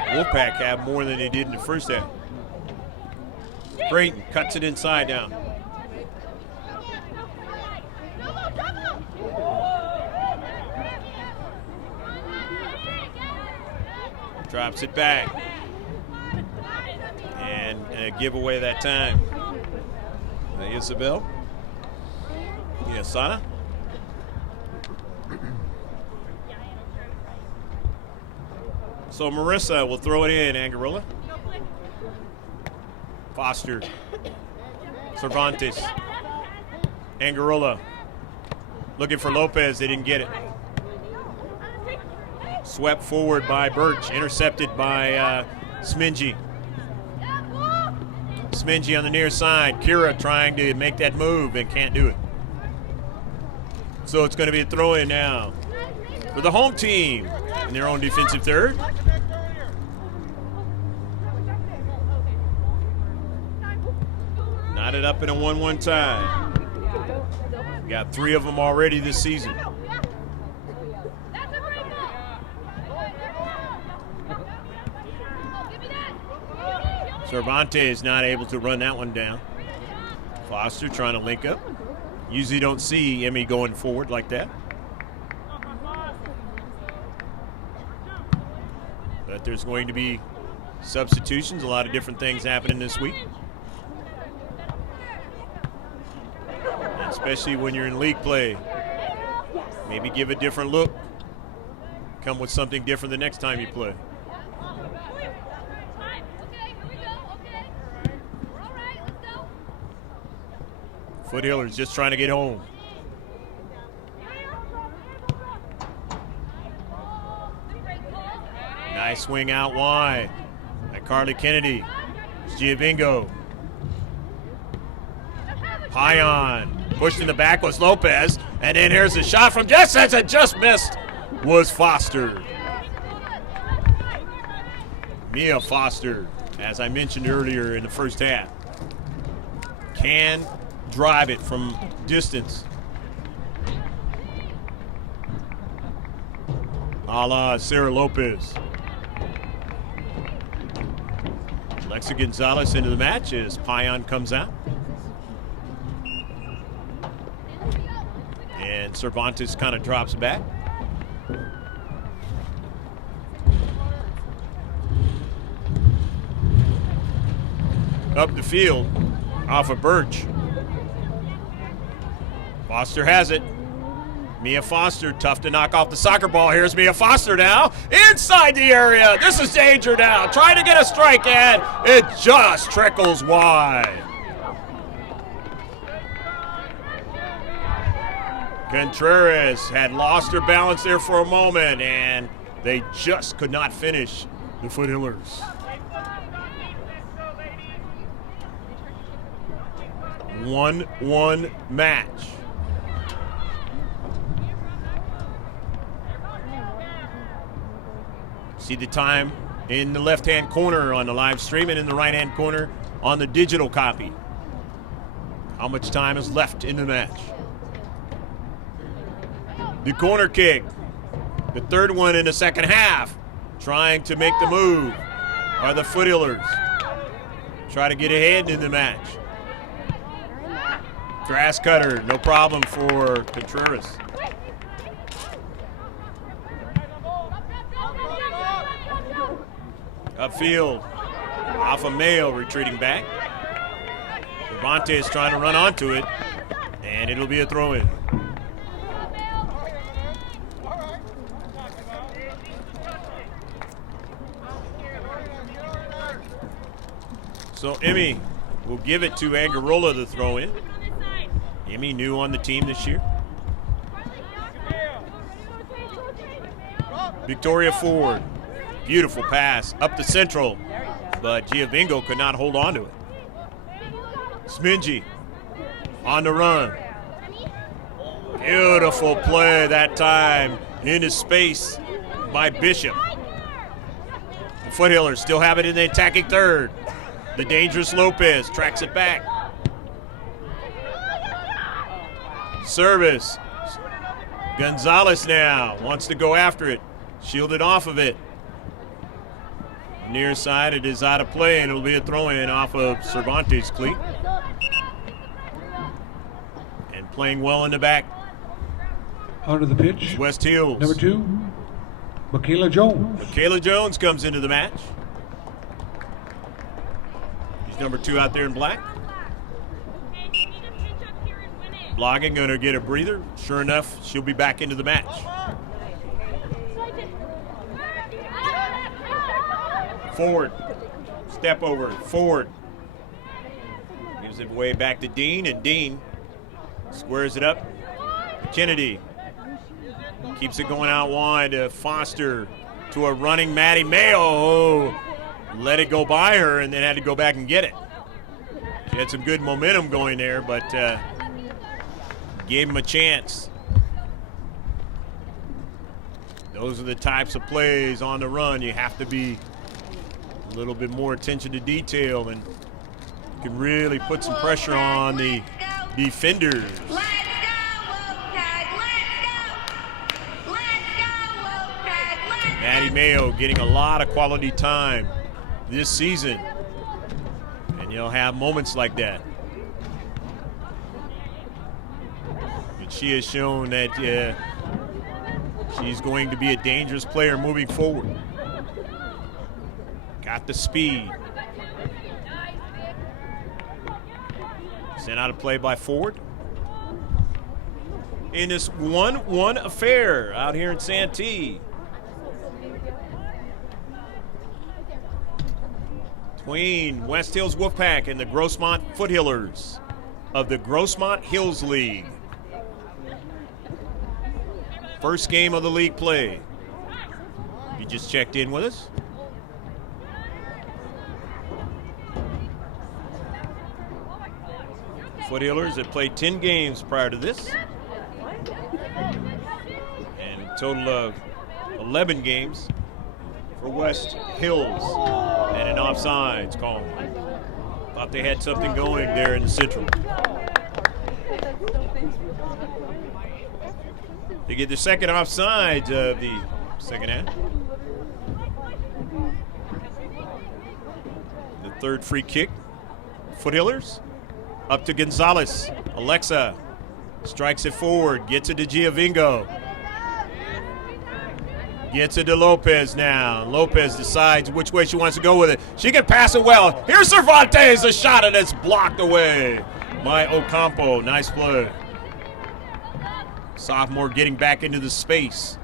Wolfpack have more than they did in the first half. Creighton cuts it inside down. Drops it back. And a giveaway that time. Isabel. Sana. So Marissa will throw it in, Angarola. Foster. Cervantes. Angarola. Looking for Lopez, they didn't get it. Swept forward by Birch, intercepted by Smingy. Smingy on the near side. Kira trying to make that move and can't do it. So it's going to be a throw-in now for the home team in their own defensive third. Knotted up in a 1-1 tie. Got 3 of them already this season. Cervantes not able to run that one down. Foster trying to link up. Usually don't see Emmy going forward like that. But there's going to be substitutions, a lot of different things happening this week. And especially when you're in league play. Maybe give a different look. Come with something different the next time you play. Foothillers just trying to get home. Nice swing out wide by Carly Kennedy. Giovingo. Pion pushed in the back was Lopez. And then here's a shot from distance and just missed was Foster. Mia Foster, as I mentioned earlier in the first half, can drive it from distance. A la Sarah Lopez. Alexa Gonzalez into the match as Payan comes out. And Cervantes kind of drops back. Up the field, off of Birch. Foster has it. Mia Foster, tough to knock off the soccer ball. Here's Mia Foster now, inside the area. This is danger now, trying to get a strike, and it just trickles wide. Contreras had lost her balance there for a moment, and they just could not finish the Foothillers. 1-1 match. See the time in the left-hand corner on the live stream and in the right-hand corner on the digital copy. How much time is left in the match? The corner kick, the third one in the second half, trying to make the move are the Foothillers. Try to get ahead in the match. Grass cutter, no problem for Contreras. Upfield, off of Mayo, retreating back. Cervantes trying to run onto it, and it'll be a throw-in. So Emmy will give it to Angarola to throw in. Emmy new on the team this year. Victoria Ford, beautiful pass up the central, but Giovingo could not hold on to it. Smingy on the run. Beautiful play that time into space by Bishop. The Foothillers still have it in the attacking third. The dangerous Lopez tracks it back. Service. Gonzalez now wants to go after it. Shielded off of it. Near side, it is out of play, and it'll be a throw-in off of Cervantes' cleat. And playing well in the back. Onto the pitch. West Hills. Number 2, Michaela Jones. Michaela Jones comes into the match. She's number 2 out there in black. Blogging gonna get a breather. Sure enough, she'll be back into the match. Forward, step over, forward. Gives it way back to Dean, and Dean squares it up. Kennedy keeps it going out wide to Foster, to a running Maddie Mayo. Oh, let it go by her and then had to go back and get it. She had some good momentum going there, but gave him a chance. Those are the types of plays on the run. You have to be a little bit more attention to detail, and you can really put some pressure on the defenders. Let's go, Wolfpack! Let's go! Let's go, Wolfpack! Let's go! Maddie Mayo getting a lot of quality time this season, and you'll have moments like that. But she has shown that she's going to be a dangerous player moving forward. Got the speed. Sent out a play by Ford. In this 1-1 affair out here in Santee. Between West Hills Wolfpack and the Grossmont Foothillers of the Grossmont Hills League. First game of the league play. You just checked in with us. Foothillers had played 10 games prior to this. total of 11 games for West Hills. And an offsides call. Thought they had something going there in the Central. They get the second offsides of the second half. The third free kick. Foothillers up to Gonzalez. Alexa strikes it forward, gets it to Giovingo. Gets it to Lopez now. Lopez decides which way she wants to go with it. She can pass it well. Here's Cervantes, a shot, and it's blocked away by Ocampo. Nice play. Sophomore getting back into the space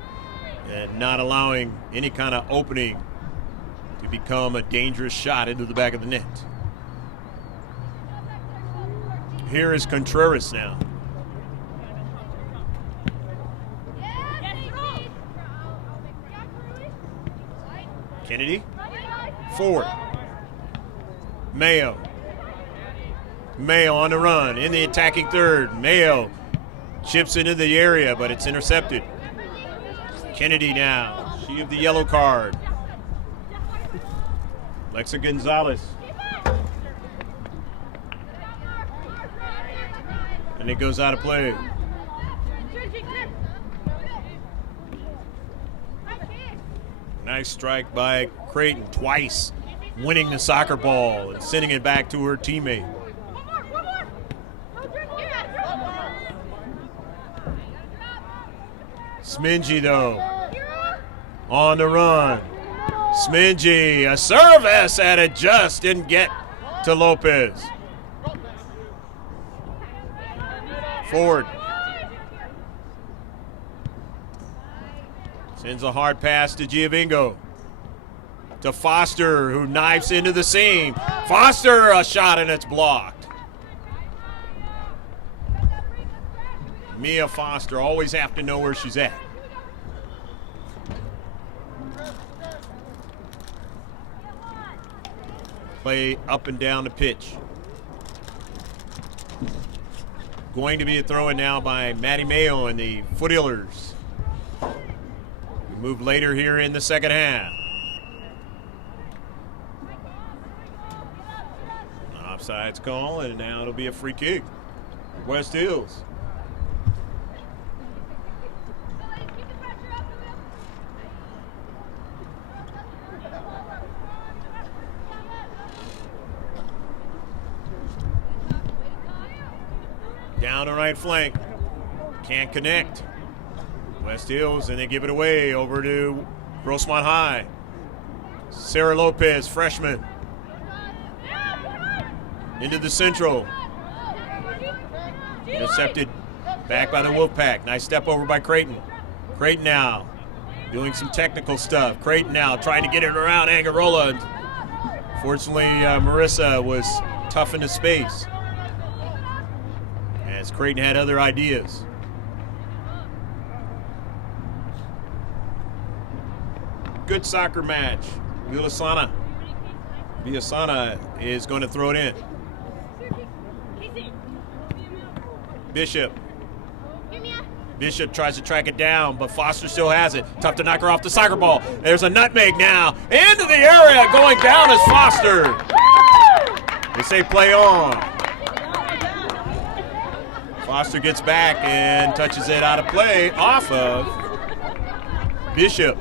and not allowing any kind of opening to become a dangerous shot into the back of the net. Here is Contreras now. Kennedy, forward. Mayo. Mayo on the run, in the attacking third. Mayo chips into the area, but it's intercepted. Kennedy now, she of the yellow card. Alexa Gonzalez. And it goes out of play. Nice strike by Creighton twice, winning the soccer ball and sending it back to her teammate. Smingy, though, on the run. Smingy, a service, and it just didn't get to Lopez. Forward. Sends a hard pass to Giovingo. To Foster, who knifes into the seam. Foster, a shot, and it's blocked. Mia Foster, always have to know where she's at. Play up and down the pitch. Going to be a throw-in now by Maddie Mayo and the Foothillers. We move later here in the second half. Offsides call, and now it'll be a free kick. West Hills. Down the right flank. Can't connect. West Hills, and they give it away over to Grossmont High. Sarah Lopez, freshman. Into the central. Intercepted back by the Wolfpack. Nice step over by Creighton. Creighton now doing some technical stuff. Creighton now trying to get it around Angarola. Fortunately, Marissa was tough into space, as Creighton had other ideas. Good soccer match. Vilasana is going to throw it in. Bishop tries to track it down, but Foster still has it. Tough to knock her off the soccer ball. There's a nutmeg now. Into the area, going down is Foster. They say play on. Foster gets back and touches it out of play off of Bishop.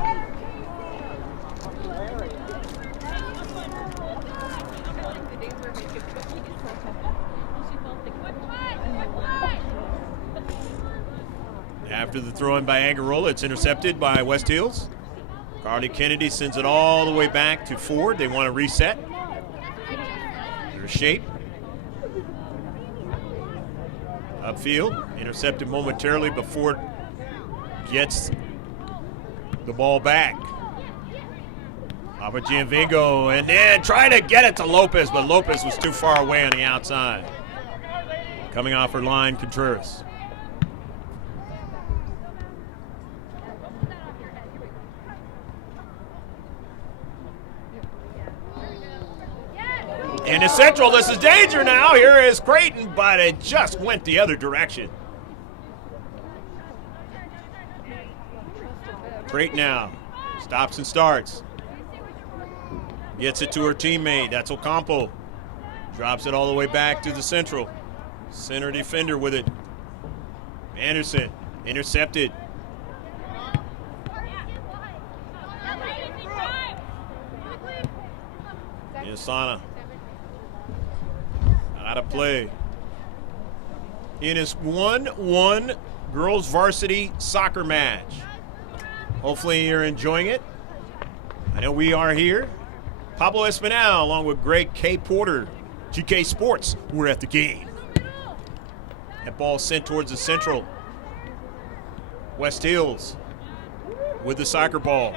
After the throw-in by Angarola, it's intercepted by West Hills. Carly Kennedy sends it all the way back to Ford. They want to reset. Their shape. Upfield, intercepted momentarily before it gets the ball back. Papa Gianvingo, and then trying to get it to Lopez, but Lopez was too far away on the outside. Coming off her line, Contreras. In the central, this is danger now. Here is Creighton, but it just went the other direction. Creighton now. Stops and starts. Gets it to her teammate. That's Ocampo. Drops it all the way back to the central. Center defender with it. Anderson. Intercepted. Insana. Out of play. In his 1-1 girls varsity soccer match. Hopefully you're enjoying it. I know we are here. Pablo Espinal along with Greg K. Porter, GK Sports, we're at the game. That ball sent towards the central. West Hills with the soccer ball.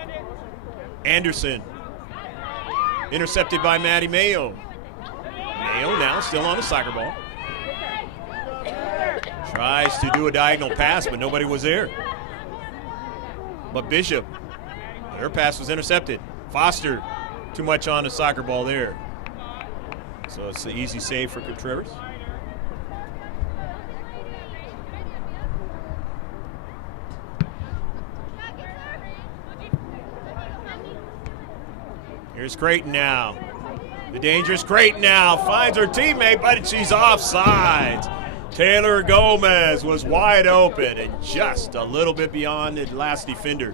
Anderson. Intercepted by Maddie Mayo. Mayo now still on the soccer ball. Tries to do a diagonal pass, but nobody was there. But Bishop, her pass was intercepted. Foster, too much on the soccer ball there. So it's an easy save for Contreras. Here's Creighton now. The dangerous Creighton now finds her teammate, but she's offsides. Taylor Gomez was wide open and just a little bit beyond the last defender.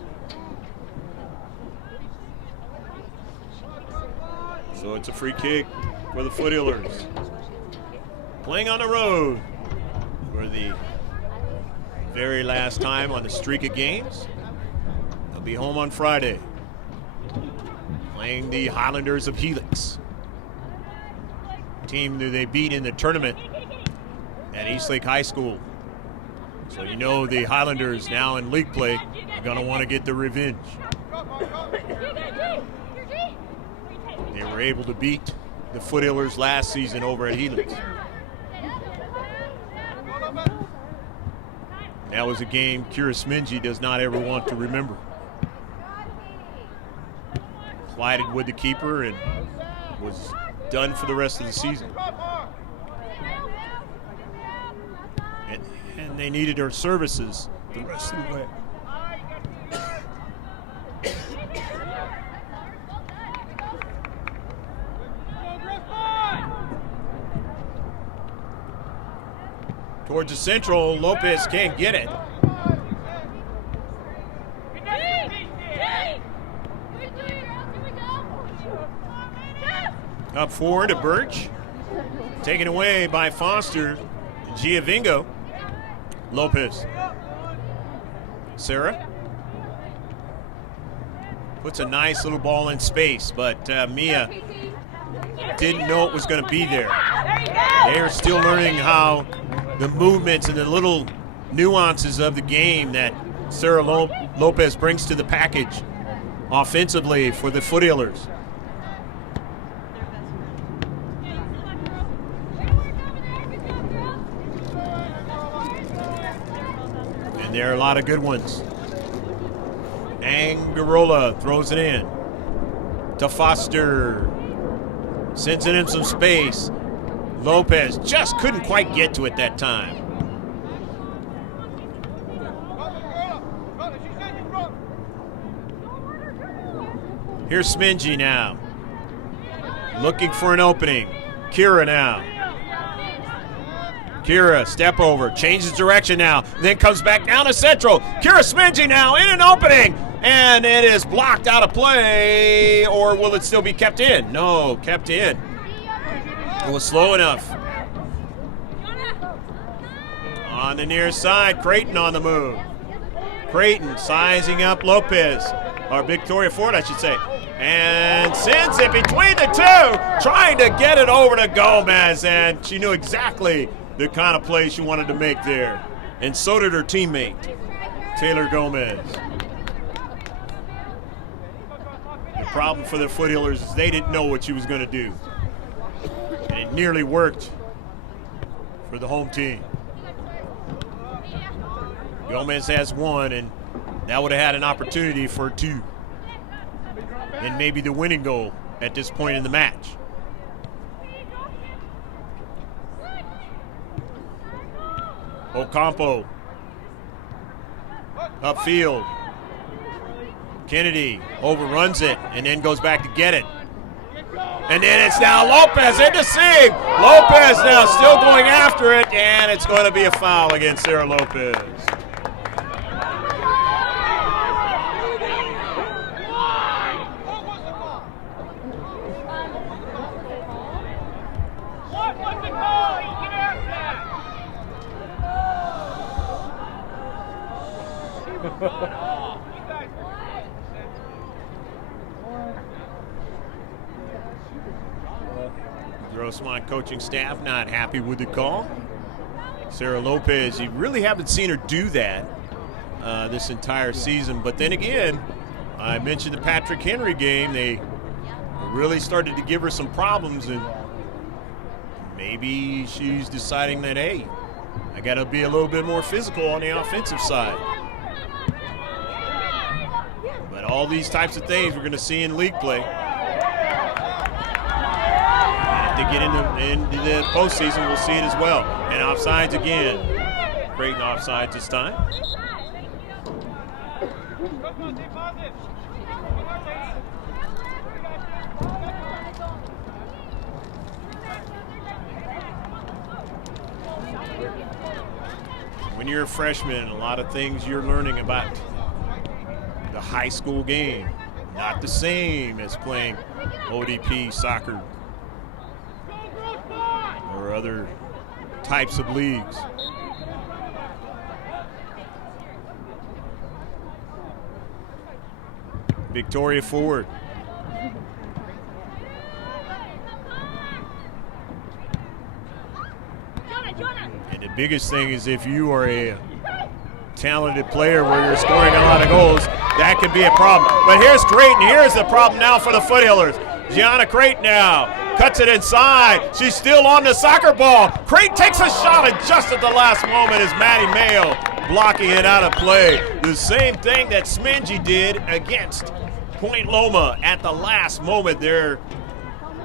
So it's a free kick for the Foothillers. Playing on the road for the very last time on the streak of games. They'll be home on Friday. Playing the Highlanders of Helix. Team that they beat in the tournament at Eastlake High School. So you know the Highlanders now in league play are going to want to get the revenge. They were able to beat the Foothillers last season over at Helix. That was a game Kira Smingy does not ever want to remember. Collided with the keeper and was done for the rest of the season. And they needed her services the rest of the way. Towards the central, Lopez can't get it. Up forward to Birch. Taken away by Foster. Giovingo. Lopez. Sarah. Puts a nice little ball in space, but Mia didn't know it was going to be there. They are still learning how the movements and the little nuances of the game that Sarah Lopez brings to the package offensively for the Foothillers. And there are a lot of good ones. Angarola throws it in to Foster. Sends it in some space. Lopez just couldn't quite get to it that time. Here's Smingy now. Looking for an opening. Kira now. Kira, step over, changes direction now, then comes back down to central. Kira Smingy now in an opening, and it is blocked out of play, or will it still be kept in? No, kept in. It was slow enough. On the near side, Creighton on the move. Creighton sizing up Lopez, or Victoria Ford, I should say, and sends it between the two, trying to get it over to Gomez, and she knew exactly the kind of play she wanted to make there. And so did her teammate, Taylor Gomez. The problem for the Foothillers is they didn't know what she was going to do. And it nearly worked for the home team. Gomez has one, and that would have had an opportunity for two. And maybe the winning goal at this point in the match. Ocampo. Upfield. Kennedy overruns it and then goes back to get it. And then it's now Lopez into Sieg. Lopez now still going after it, and it's going to be a foul against Sarah Lopez. Grossmont coaching staff not happy with the call. Sarah Lopez, you really haven't seen her do that this entire season. But then again, I mentioned the Patrick Henry game. They really started to give her some problems, and maybe she's deciding that, hey, I got to be a little bit more physical on the offensive side. But all these types of things we're going to see in league play. To get into the postseason, we'll see it as well. And offsides again. Creighton offsides this time. When you're a freshman, a lot of things you're learning about the high school game. Not the same as playing ODP soccer or other types of leagues. Victoria Ford. And the biggest thing is if you are a talented player where you're scoring a lot of goals, that could be a problem. But here's Creighton. Here's the problem now for the Foothillers. Gianna Creighton now cuts it inside. She's still on the soccer ball. Creighton takes a shot, and just at the last moment is Maddie Mayo blocking it out of play. The same thing that Smingy did against Point Loma at the last moment. Their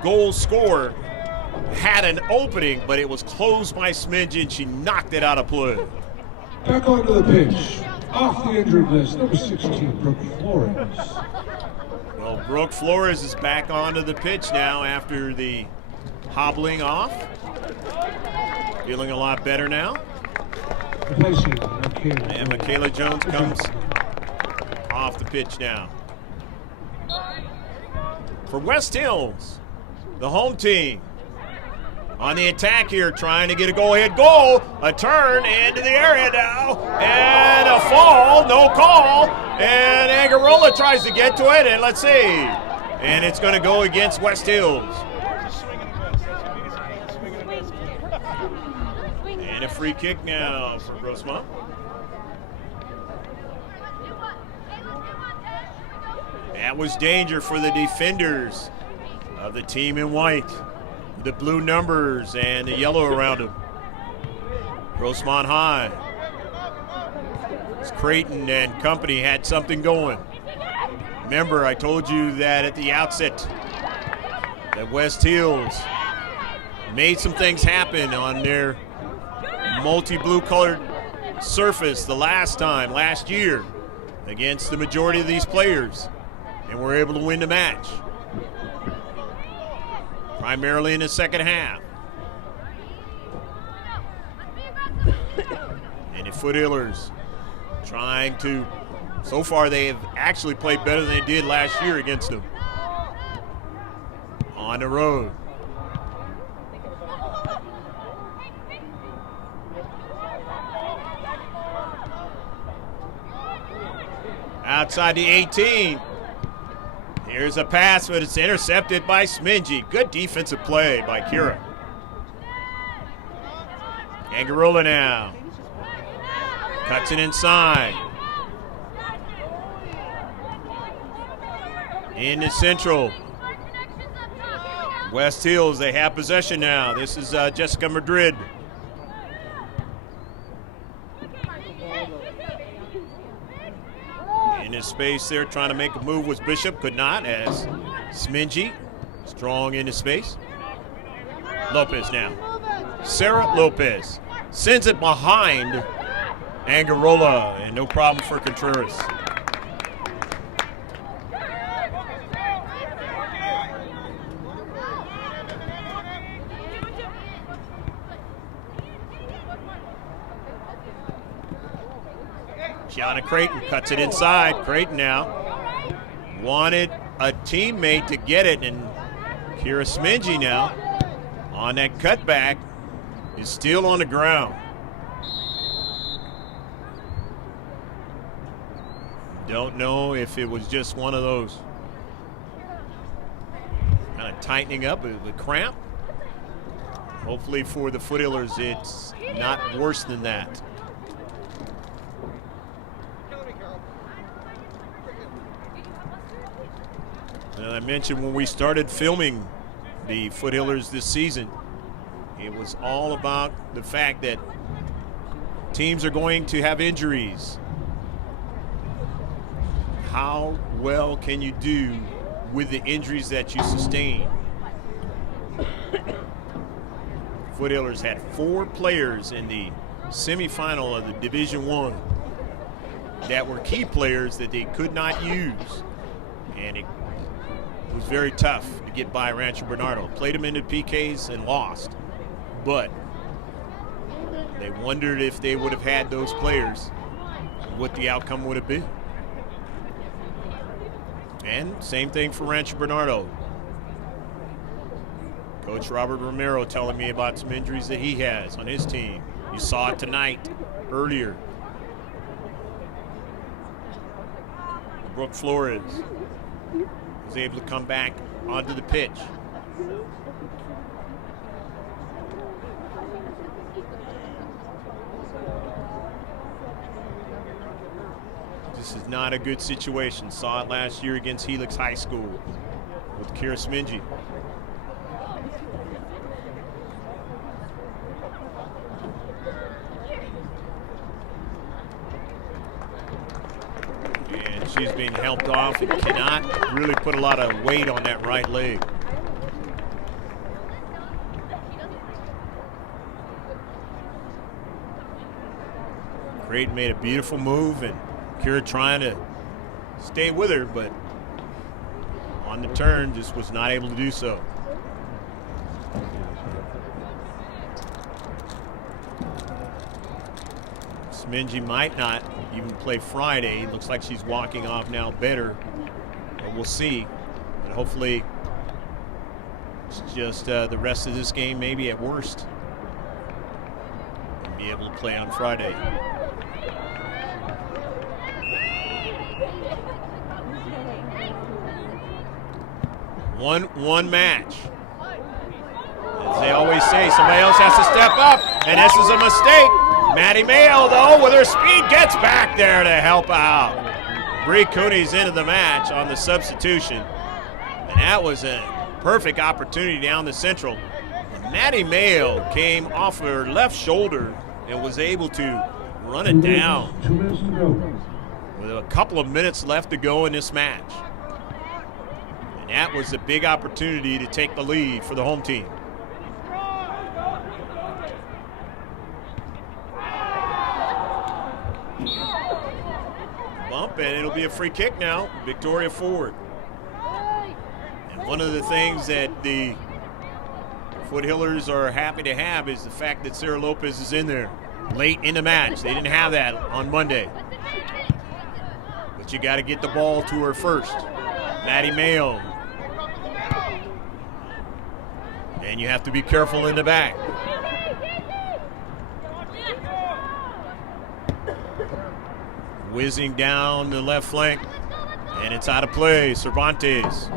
goal scorer had an opening, but it was closed by Smingy, and she knocked it out of play. Back onto the pitch. Off the injured list, number 16, Brooke Flores. Well, Brooke Flores is back onto the pitch now after the hobbling off. Feeling a lot better now. Replacing Michaela. And Michaela Jones comes off the pitch now. For West Hills, the home team on the attack here, trying to get a go-ahead goal. A turn into the area now, and a fall, no call. And Agarola tries to get to it, and let's see. And it's going to go against West Hills. And a free kick now for Grossmont. That was danger for the defenders of the team in white. The blue numbers and the yellow around them. Grossmont High. Creighton and company had something going. Remember, I told you that at the outset that West Hills made some things happen on their multi-blue colored surface the last year against the majority of these players, and were able to win the match. Primarily in the second half. And the Foothillers trying to, so far they have actually played better than they did last year against them. On the road. Outside the 18. Here's a pass, but it's intercepted by Smingy. Good defensive play by Kira. Angarola now. Cuts it inside. Into Central. West Hills, they have possession now. This is Jessica Madrid. In his space there, trying to make a move was Bishop, could not, as Smingy, strong into space. Lopez now. Sarah Lopez sends it behind Angarola, and no problem for Contreras. Gianna Creighton cuts it inside. Creighton now wanted a teammate to get it, and Kira Smingy now on that cutback is still on the ground. Don't know if it was just one of those kind of tightening up with a cramp. Hopefully for the Foothillers, it's not worse than that. And I mentioned when we started filming the Foothillers this season, it was all about the fact that teams are going to have injuries. How well can you do with the injuries that you sustain? Foothillers had 4 players in the semifinal of the Division I that were key players that they could not use. And it was very tough to get by Rancho Bernardo. Played them into PKs and lost. But they wondered if they would have had those players, what the outcome would have been. And same thing for Rancho Bernardo. Coach Robert Romero telling me about some injuries that he has on his team. You saw it tonight, earlier. Brooke Flores was able to come back onto the pitch. This is not a good situation. Saw it last year against Helix High School with Kira Smingy. And she's being helped off and cannot really put a lot of weight on that right leg. Creighton made a beautiful move, and Kira trying to stay with her, but on the turn just was not able to do so. Smingy might not even play Friday. Looks like she's walking off now better, but we'll see. And hopefully it's just the rest of this game, maybe at worst, and be able to play on Friday. One match. As they always say, somebody else has to step up, and this is a mistake. Maddie Mayo, though, with her speed, gets back there to help out. Bree Cooney's into the match on the substitution, and that was a perfect opportunity down the central. Maddie Mayo came off her left shoulder and was able to run it down with a couple of minutes left to go in this match. And that was a big opportunity to take the lead for the home team. Bump, and it'll be a free kick now. Victoria Ford. And one of the things that the Foothillers are happy to have is the fact that Sarah Lopez is in there late in the match. They didn't have that on Monday. But you got to get the ball to her first. Maddie Mayo. And you have to be careful in the back. Whizzing down the left flank, and it's out of play. Cervantes.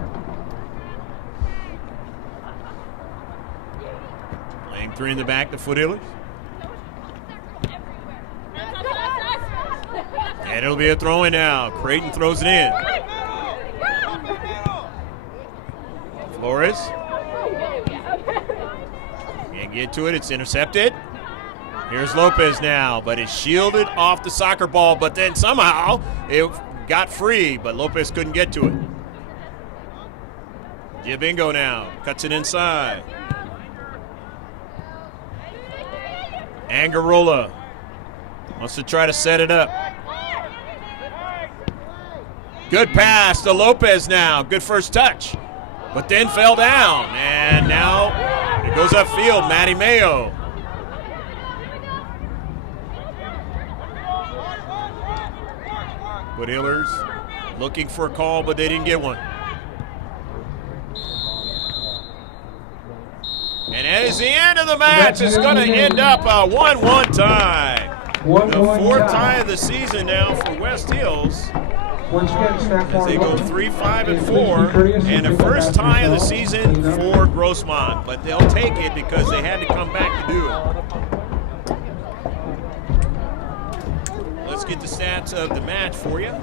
Playing 3 in the back, the Foothillers. And it'll be a throw in now. Creighton throws it in. Flores. Can't get to it, it's intercepted. Here's Lopez now, but it's shielded off the soccer ball, but then somehow it got free, but Lopez couldn't get to it. Giabingo now, cuts it inside. Angarola wants to try to set it up. Good pass to Lopez now, good first touch, but then fell down, and now it goes upfield, Maddie Mayo. Foothillers looking for a call, but they didn't get one. And that is the end of the match. It's going to end up a 1-1 tie. The fourth tie of the season now for West Hills. As they go 3-5-4, and the first tie of the season for Grossmont. But they'll take it because they had to come back to do it. Let's get the stats of the match for you.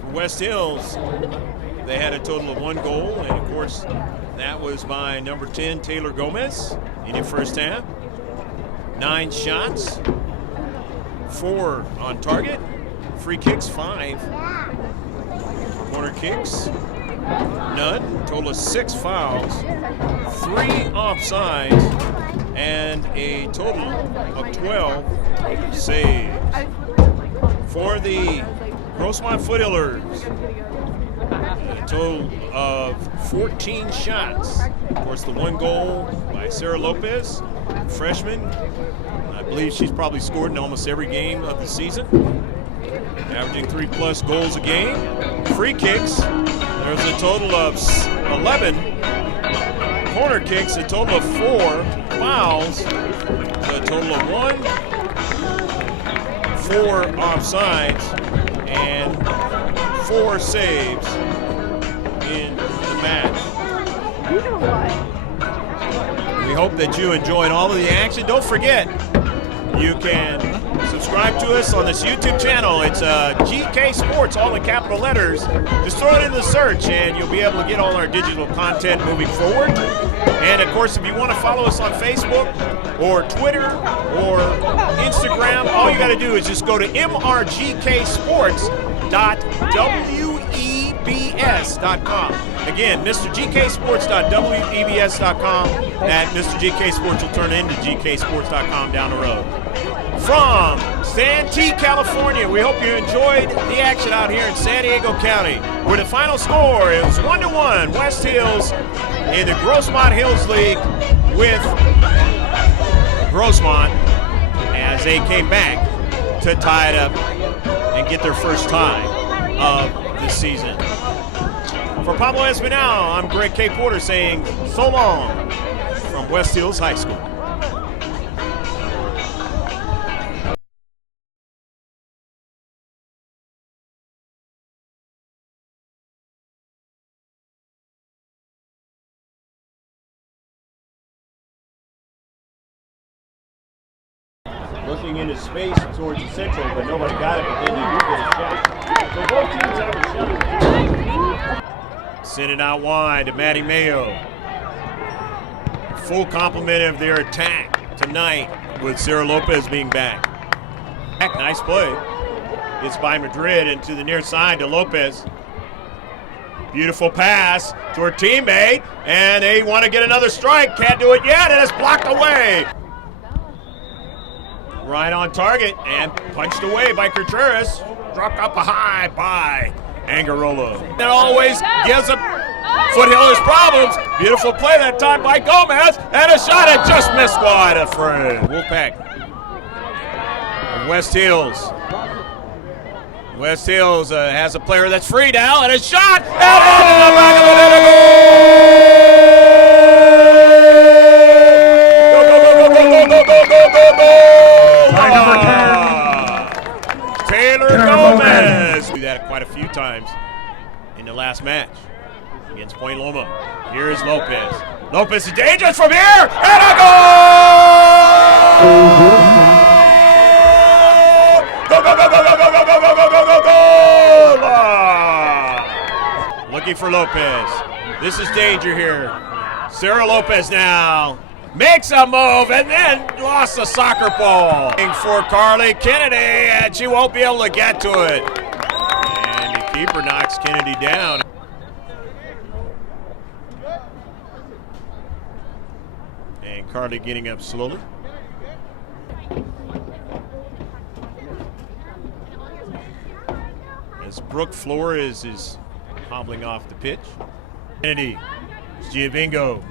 For West Hills, they had a total of 1 goal, and of course, that was by number 10, Taylor Gomez, in the first half. 9 shots, 4 on target. Free kicks, 5. Corner kicks, none. Total of 6 fouls, 3 offsides, and a total of 12 saves. For the Grossmont Foothillers, a total of 14 shots. Of course, the 1 goal by Sarah Lopez, freshman. I believe she's probably scored in almost every game of the season, averaging 3+ goals a game. Free kicks, there's a total of 11. Corner kicks, a total of 4. Fouls, a total of 1. 4 offsides, and 4 saves in the match. You know what? We hope that you enjoyed all of the action. Don't forget, you can subscribe to us on this YouTube channel. It's GK Sports, all in capital letters. Just throw it in the search and you'll be able to get all our digital content moving forward. And of course, if you want to follow us on Facebook or Twitter or Instagram, all you got to do is just go to mrgksports.webs.com. Again, mrgksports.webs.com. That Mr. GK Sports will turn into gksports.com down the road. From Santee, California, we hope you enjoyed the action out here in San Diego County, where the final score is 1-1 West Hills in the Grossmont Hills League with Grossmont as they came back to tie it up and get their first tie of the season. For Pablo Espinal, I'm Greg K. Porter saying so long from West Hills High School. Looking into space towards the central, but nobody got it, but then they do get a shot. So both teams have a shot. Send it out wide to Maddie Mayo. Full complement of their attack tonight with Sarah Lopez being back. Nice play. Gets by Madrid and to the near side to Lopez. Beautiful pass to her teammate, and they want to get another strike. Can't do it yet, and it's blocked away. Right on target and punched away by Contreras. Dropped up high by Angarola. That always gives up Foothillers problems. Beautiful play that time by Gomez, and a shot that just missed wide of frame. Wolfpack from West Hills. West Hills has a player that's free now, and a shot, and into the back of the net. Go, go, go, go, go, go, go, go, go, go! Taylor Gomez. Do that quite a few times in the last match against Point Loma. Here is Lopez. Lopez is dangerous from here, and a goal! Go, go, go, go, go, go, go, go, go, go, go, go, go! Looking for Lopez. This is danger here. Sarah Lopez now makes a move and then lost the soccer ball. For Carly Kennedy, and she won't be able to get to it. And the keeper knocks Kennedy down. And Carly getting up slowly. As Brooke Flores is hobbling off the pitch. Kennedy, Giovingo.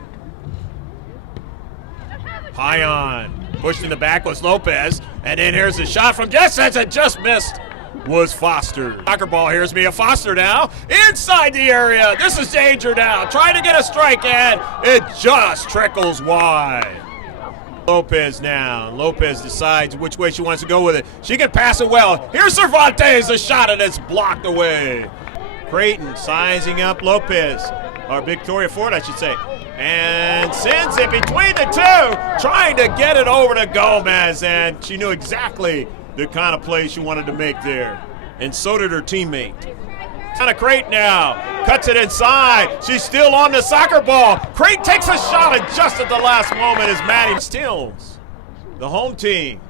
High on, pushed in the back was Lopez, and then here's a shot from distance and just missed was Foster. Soccer ball, here's Mia Foster now, inside the area. This is danger now, trying to get a strike, and it just trickles wide. Lopez now. Lopez decides which way she wants to go with it. She can pass it well. Here's Cervantes, a shot, and it's blocked away. Creighton sizing up Lopez, or Victoria Ford, I should say, and sends it between the two, trying to get it over to Gomez, and she knew exactly the kind of play she wanted to make there, and so did her teammate. Kind of Creighton now, cuts it inside. She's still on the soccer ball. Creighton takes a shot, and just at the last moment is Maddie Stills, the home team,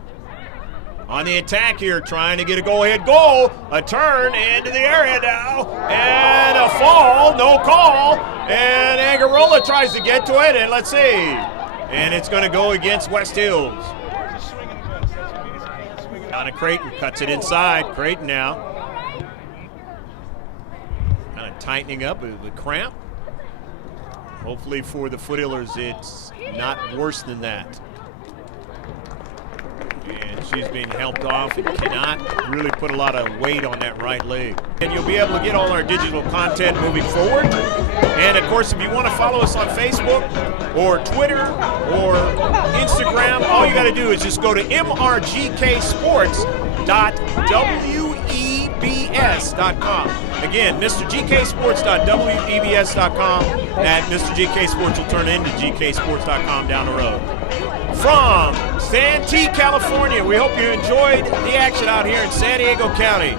on the attack here, trying to get a go-ahead goal. A turn into the area now, and a fall, no call, and Angarola tries to get to it, and let's see, and it's going to go against West Hills. Down to Creighton, cuts it inside. Creighton now kind of tightening up the cramp. Hopefully for the Foothillers, it's not worse than that. And she's being helped off and cannot really put a lot of weight on that right leg. And you'll be able to get all our digital content moving forward. And of course, if you want to follow us on Facebook or Twitter or Instagram, all you got to do is just go to mrgksports.webs.com. Again, mrgksports.webs.com, and Mr. GK Sports will turn into gksports.com down the road. From Santee, California, we hope you enjoyed the action out here in San Diego County.